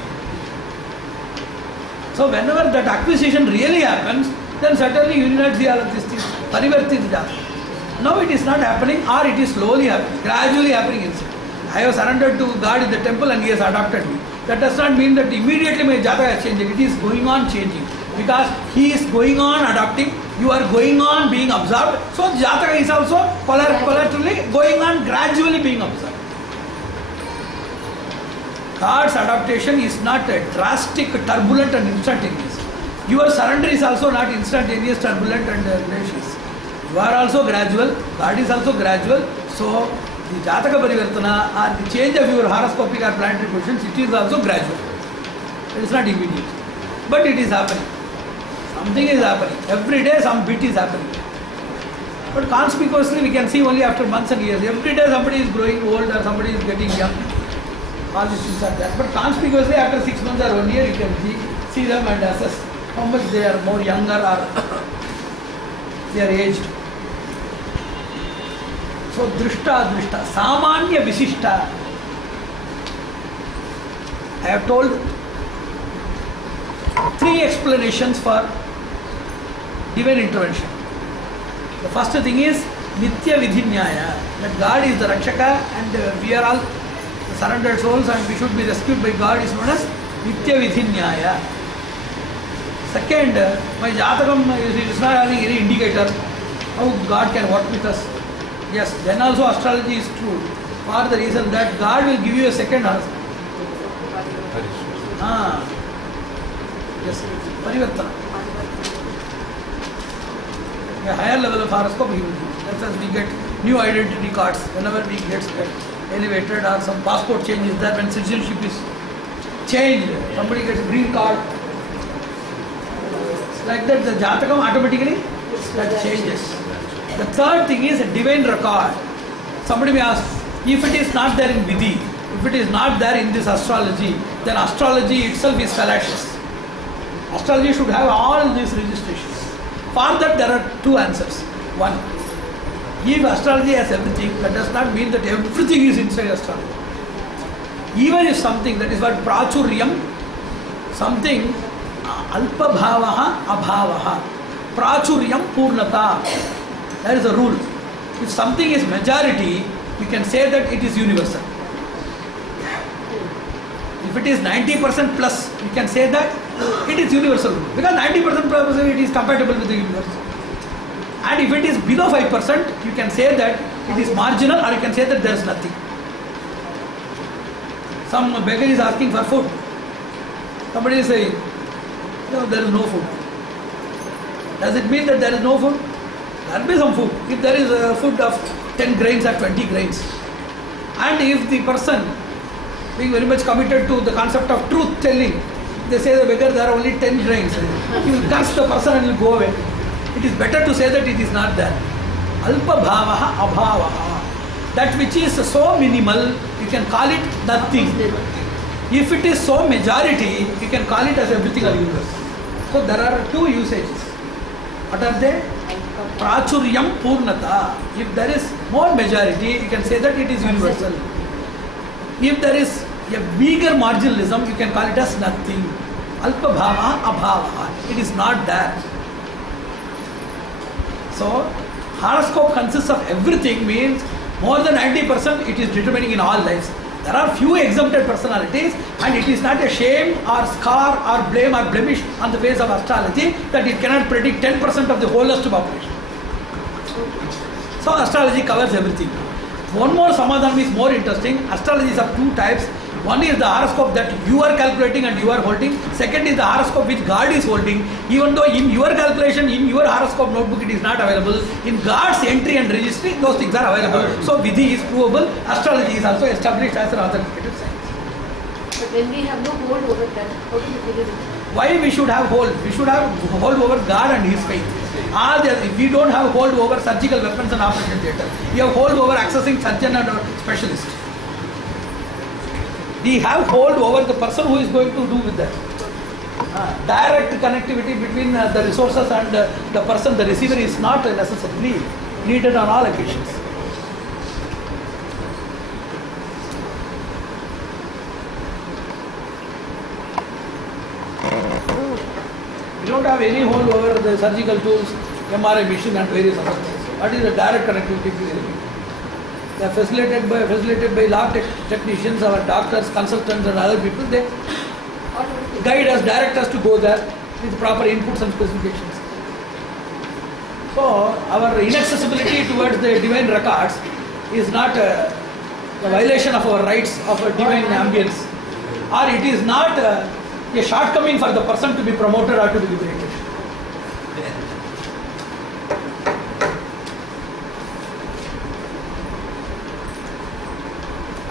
So whenever that acquisition really happens, then certainly you will not see all of these things. Parivartit Jataka. Now it is not happening, or it is slowly happening, gradually happening inside. I have surrendered to God in the temple and He has adopted me. That does not mean that immediately my Jataka has changed. It is going on changing. Because He is going on adopting, you are going on being observed. So Jataka is also collaterally going on gradually being observed. God's adaptation is not a drastic, turbulent and instantaneous. Your surrender is also not instantaneous, turbulent and gracious. You are also gradual, God is also gradual. So the Jataka Parivartana or the change of your horoscopic or planetary positions, it is also gradual. It is not immediate. But it is happening. Something is happening. Every day some bit is happening. But conspicuously we can see only after months and years. Every day somebody is growing old or somebody is getting young. All these things are there. But conspicuously after 6 months or 1 year you can see them and assess how much they are more younger or they are aged. So drishta, samanya visishta. I have told 3 explanations for divine intervention. The first thing is Nitya Vidhinyaya, that God is the Rakshaka and we are all surrendered souls and we should be rescued by God, is known as Nitya Vidhinyaya. Second, my Jatakam is not having any indicator how God can work with us. Yes, then also astrology is true for the reason that God will give you a second husband. Yes, Parivartana. A higher level of horoscope he will give. That's as we get new identity cards whenever we get elevated or some passport change is there, when citizenship is changed, somebody gets a green card. Like that, the Jatakam automatically that changes. The third thing is a divine record. Somebody may ask, if it is not there in Vidhi, if it is not there in this astrology, then astrology itself is fallacious. Astrology should have all these registrations. For that there are 2 answers. One, if astrology has everything, that does not mean that everything is inside astrology. Even if something, that is what prachuryam, something alpa bhavaha abhavaha, prachuryam purnata. That is a rule. If something is majority, we can say that it is universal. If it is 90% plus, we can say that it is universal rule. Because 90% plus it is compatible with the universe. And if it is below 5%, you can say that it is marginal, or you can say that there is nothing. Some beggar is asking for food. Somebody is saying, no, there is no food. Does it mean that there is no food? There will be some food. If there is a food of 10 grains or 20 grains, and if the person being very much committed to the concept of truth telling, they say the beggar there are only 10 grains, he will curse the person and he will go away. It is better to say that it is not there. Alpa bhavaha abhavaha. That which is so minimal, you can call it nothing. If it is so majority, you can call it as everything or universe. So there are 2 usages. What are they? Prachuryam purnata. If there is more majority, you can say that it is universal. If there is a bigger marginalism, you can call it as nothing. Alpa bhava abhava. It is not there. So, horoscope consists of everything, means more than 90% it is determining in all lives. There are few exempted personalities, and it is not a shame or scar or blame or blemish on the face of astrology that it cannot predict 10% of the wholest population. So astrology covers everything. One more samadhanam is more interesting. Astrology is of 2 types. One is the horoscope that you are calculating and you are holding. Second is the horoscope which God is holding. Even though in your calculation, in your horoscope notebook it is not available, in God's entry and registry those things are available. So Vidhi is provable. Astrology is also established as an authoritative science. But when we have no hold over that, how do you figure it? Why we should have hold? We should have hold over God and His faith. If we don't have hold over surgical weapons and operation theatre, we have hold over accessing surgeon and specialist. We have hold over the person who is going to do with that. Direct connectivity between the resources and the person, the receiver, is not necessarily needed on all occasions. You don't have any hold over the surgical tools, MRI machine and various other things. What is the direct connectivity to the enemy? They are facilitated by lab technicians, our doctors, consultants and other people. They guide us, direct us to go there with proper inputs and specifications. So our inaccessibility towards the divine records is not a violation of our rights of a divine ambience, or it is not a shortcoming for the person to be promoted or to be liberated.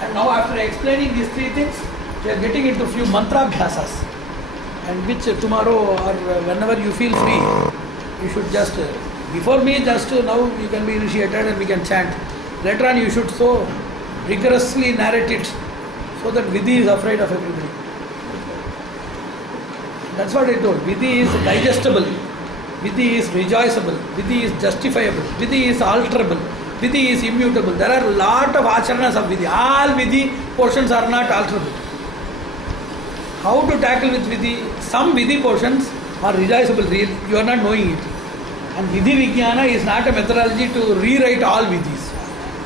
And now after explaining these three things, we are getting into a few mantra bhyasas, and which tomorrow or whenever you feel free, you should just, before me just now you can be initiated and we can chant. Later on you should so rigorously narrate it so that Vidhi is afraid of everybody. That's what I told. Vidhi is digestible, Vidhi is rejoiceable, Vidhi is justifiable, Vidhi is alterable, Vidhi is immutable. There are a lot of acharanas of Vidhi. All Vidhi portions are not alterable. How to tackle with Vidhi? Some Vidhi portions are rejoiceable, you are not knowing it. And Vidhi Vijnana is not a methodology to rewrite all Vidhis.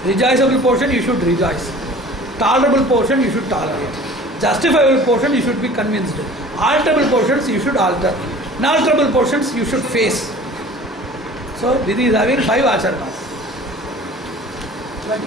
Rejoiceable portion you should rejoice. Tolerable portion you should tolerate. Justifiable portion you should be convinced. Alterable portions you should alter. Inalterable portions you should face. So Vidhi is having 5 acharanas. Right.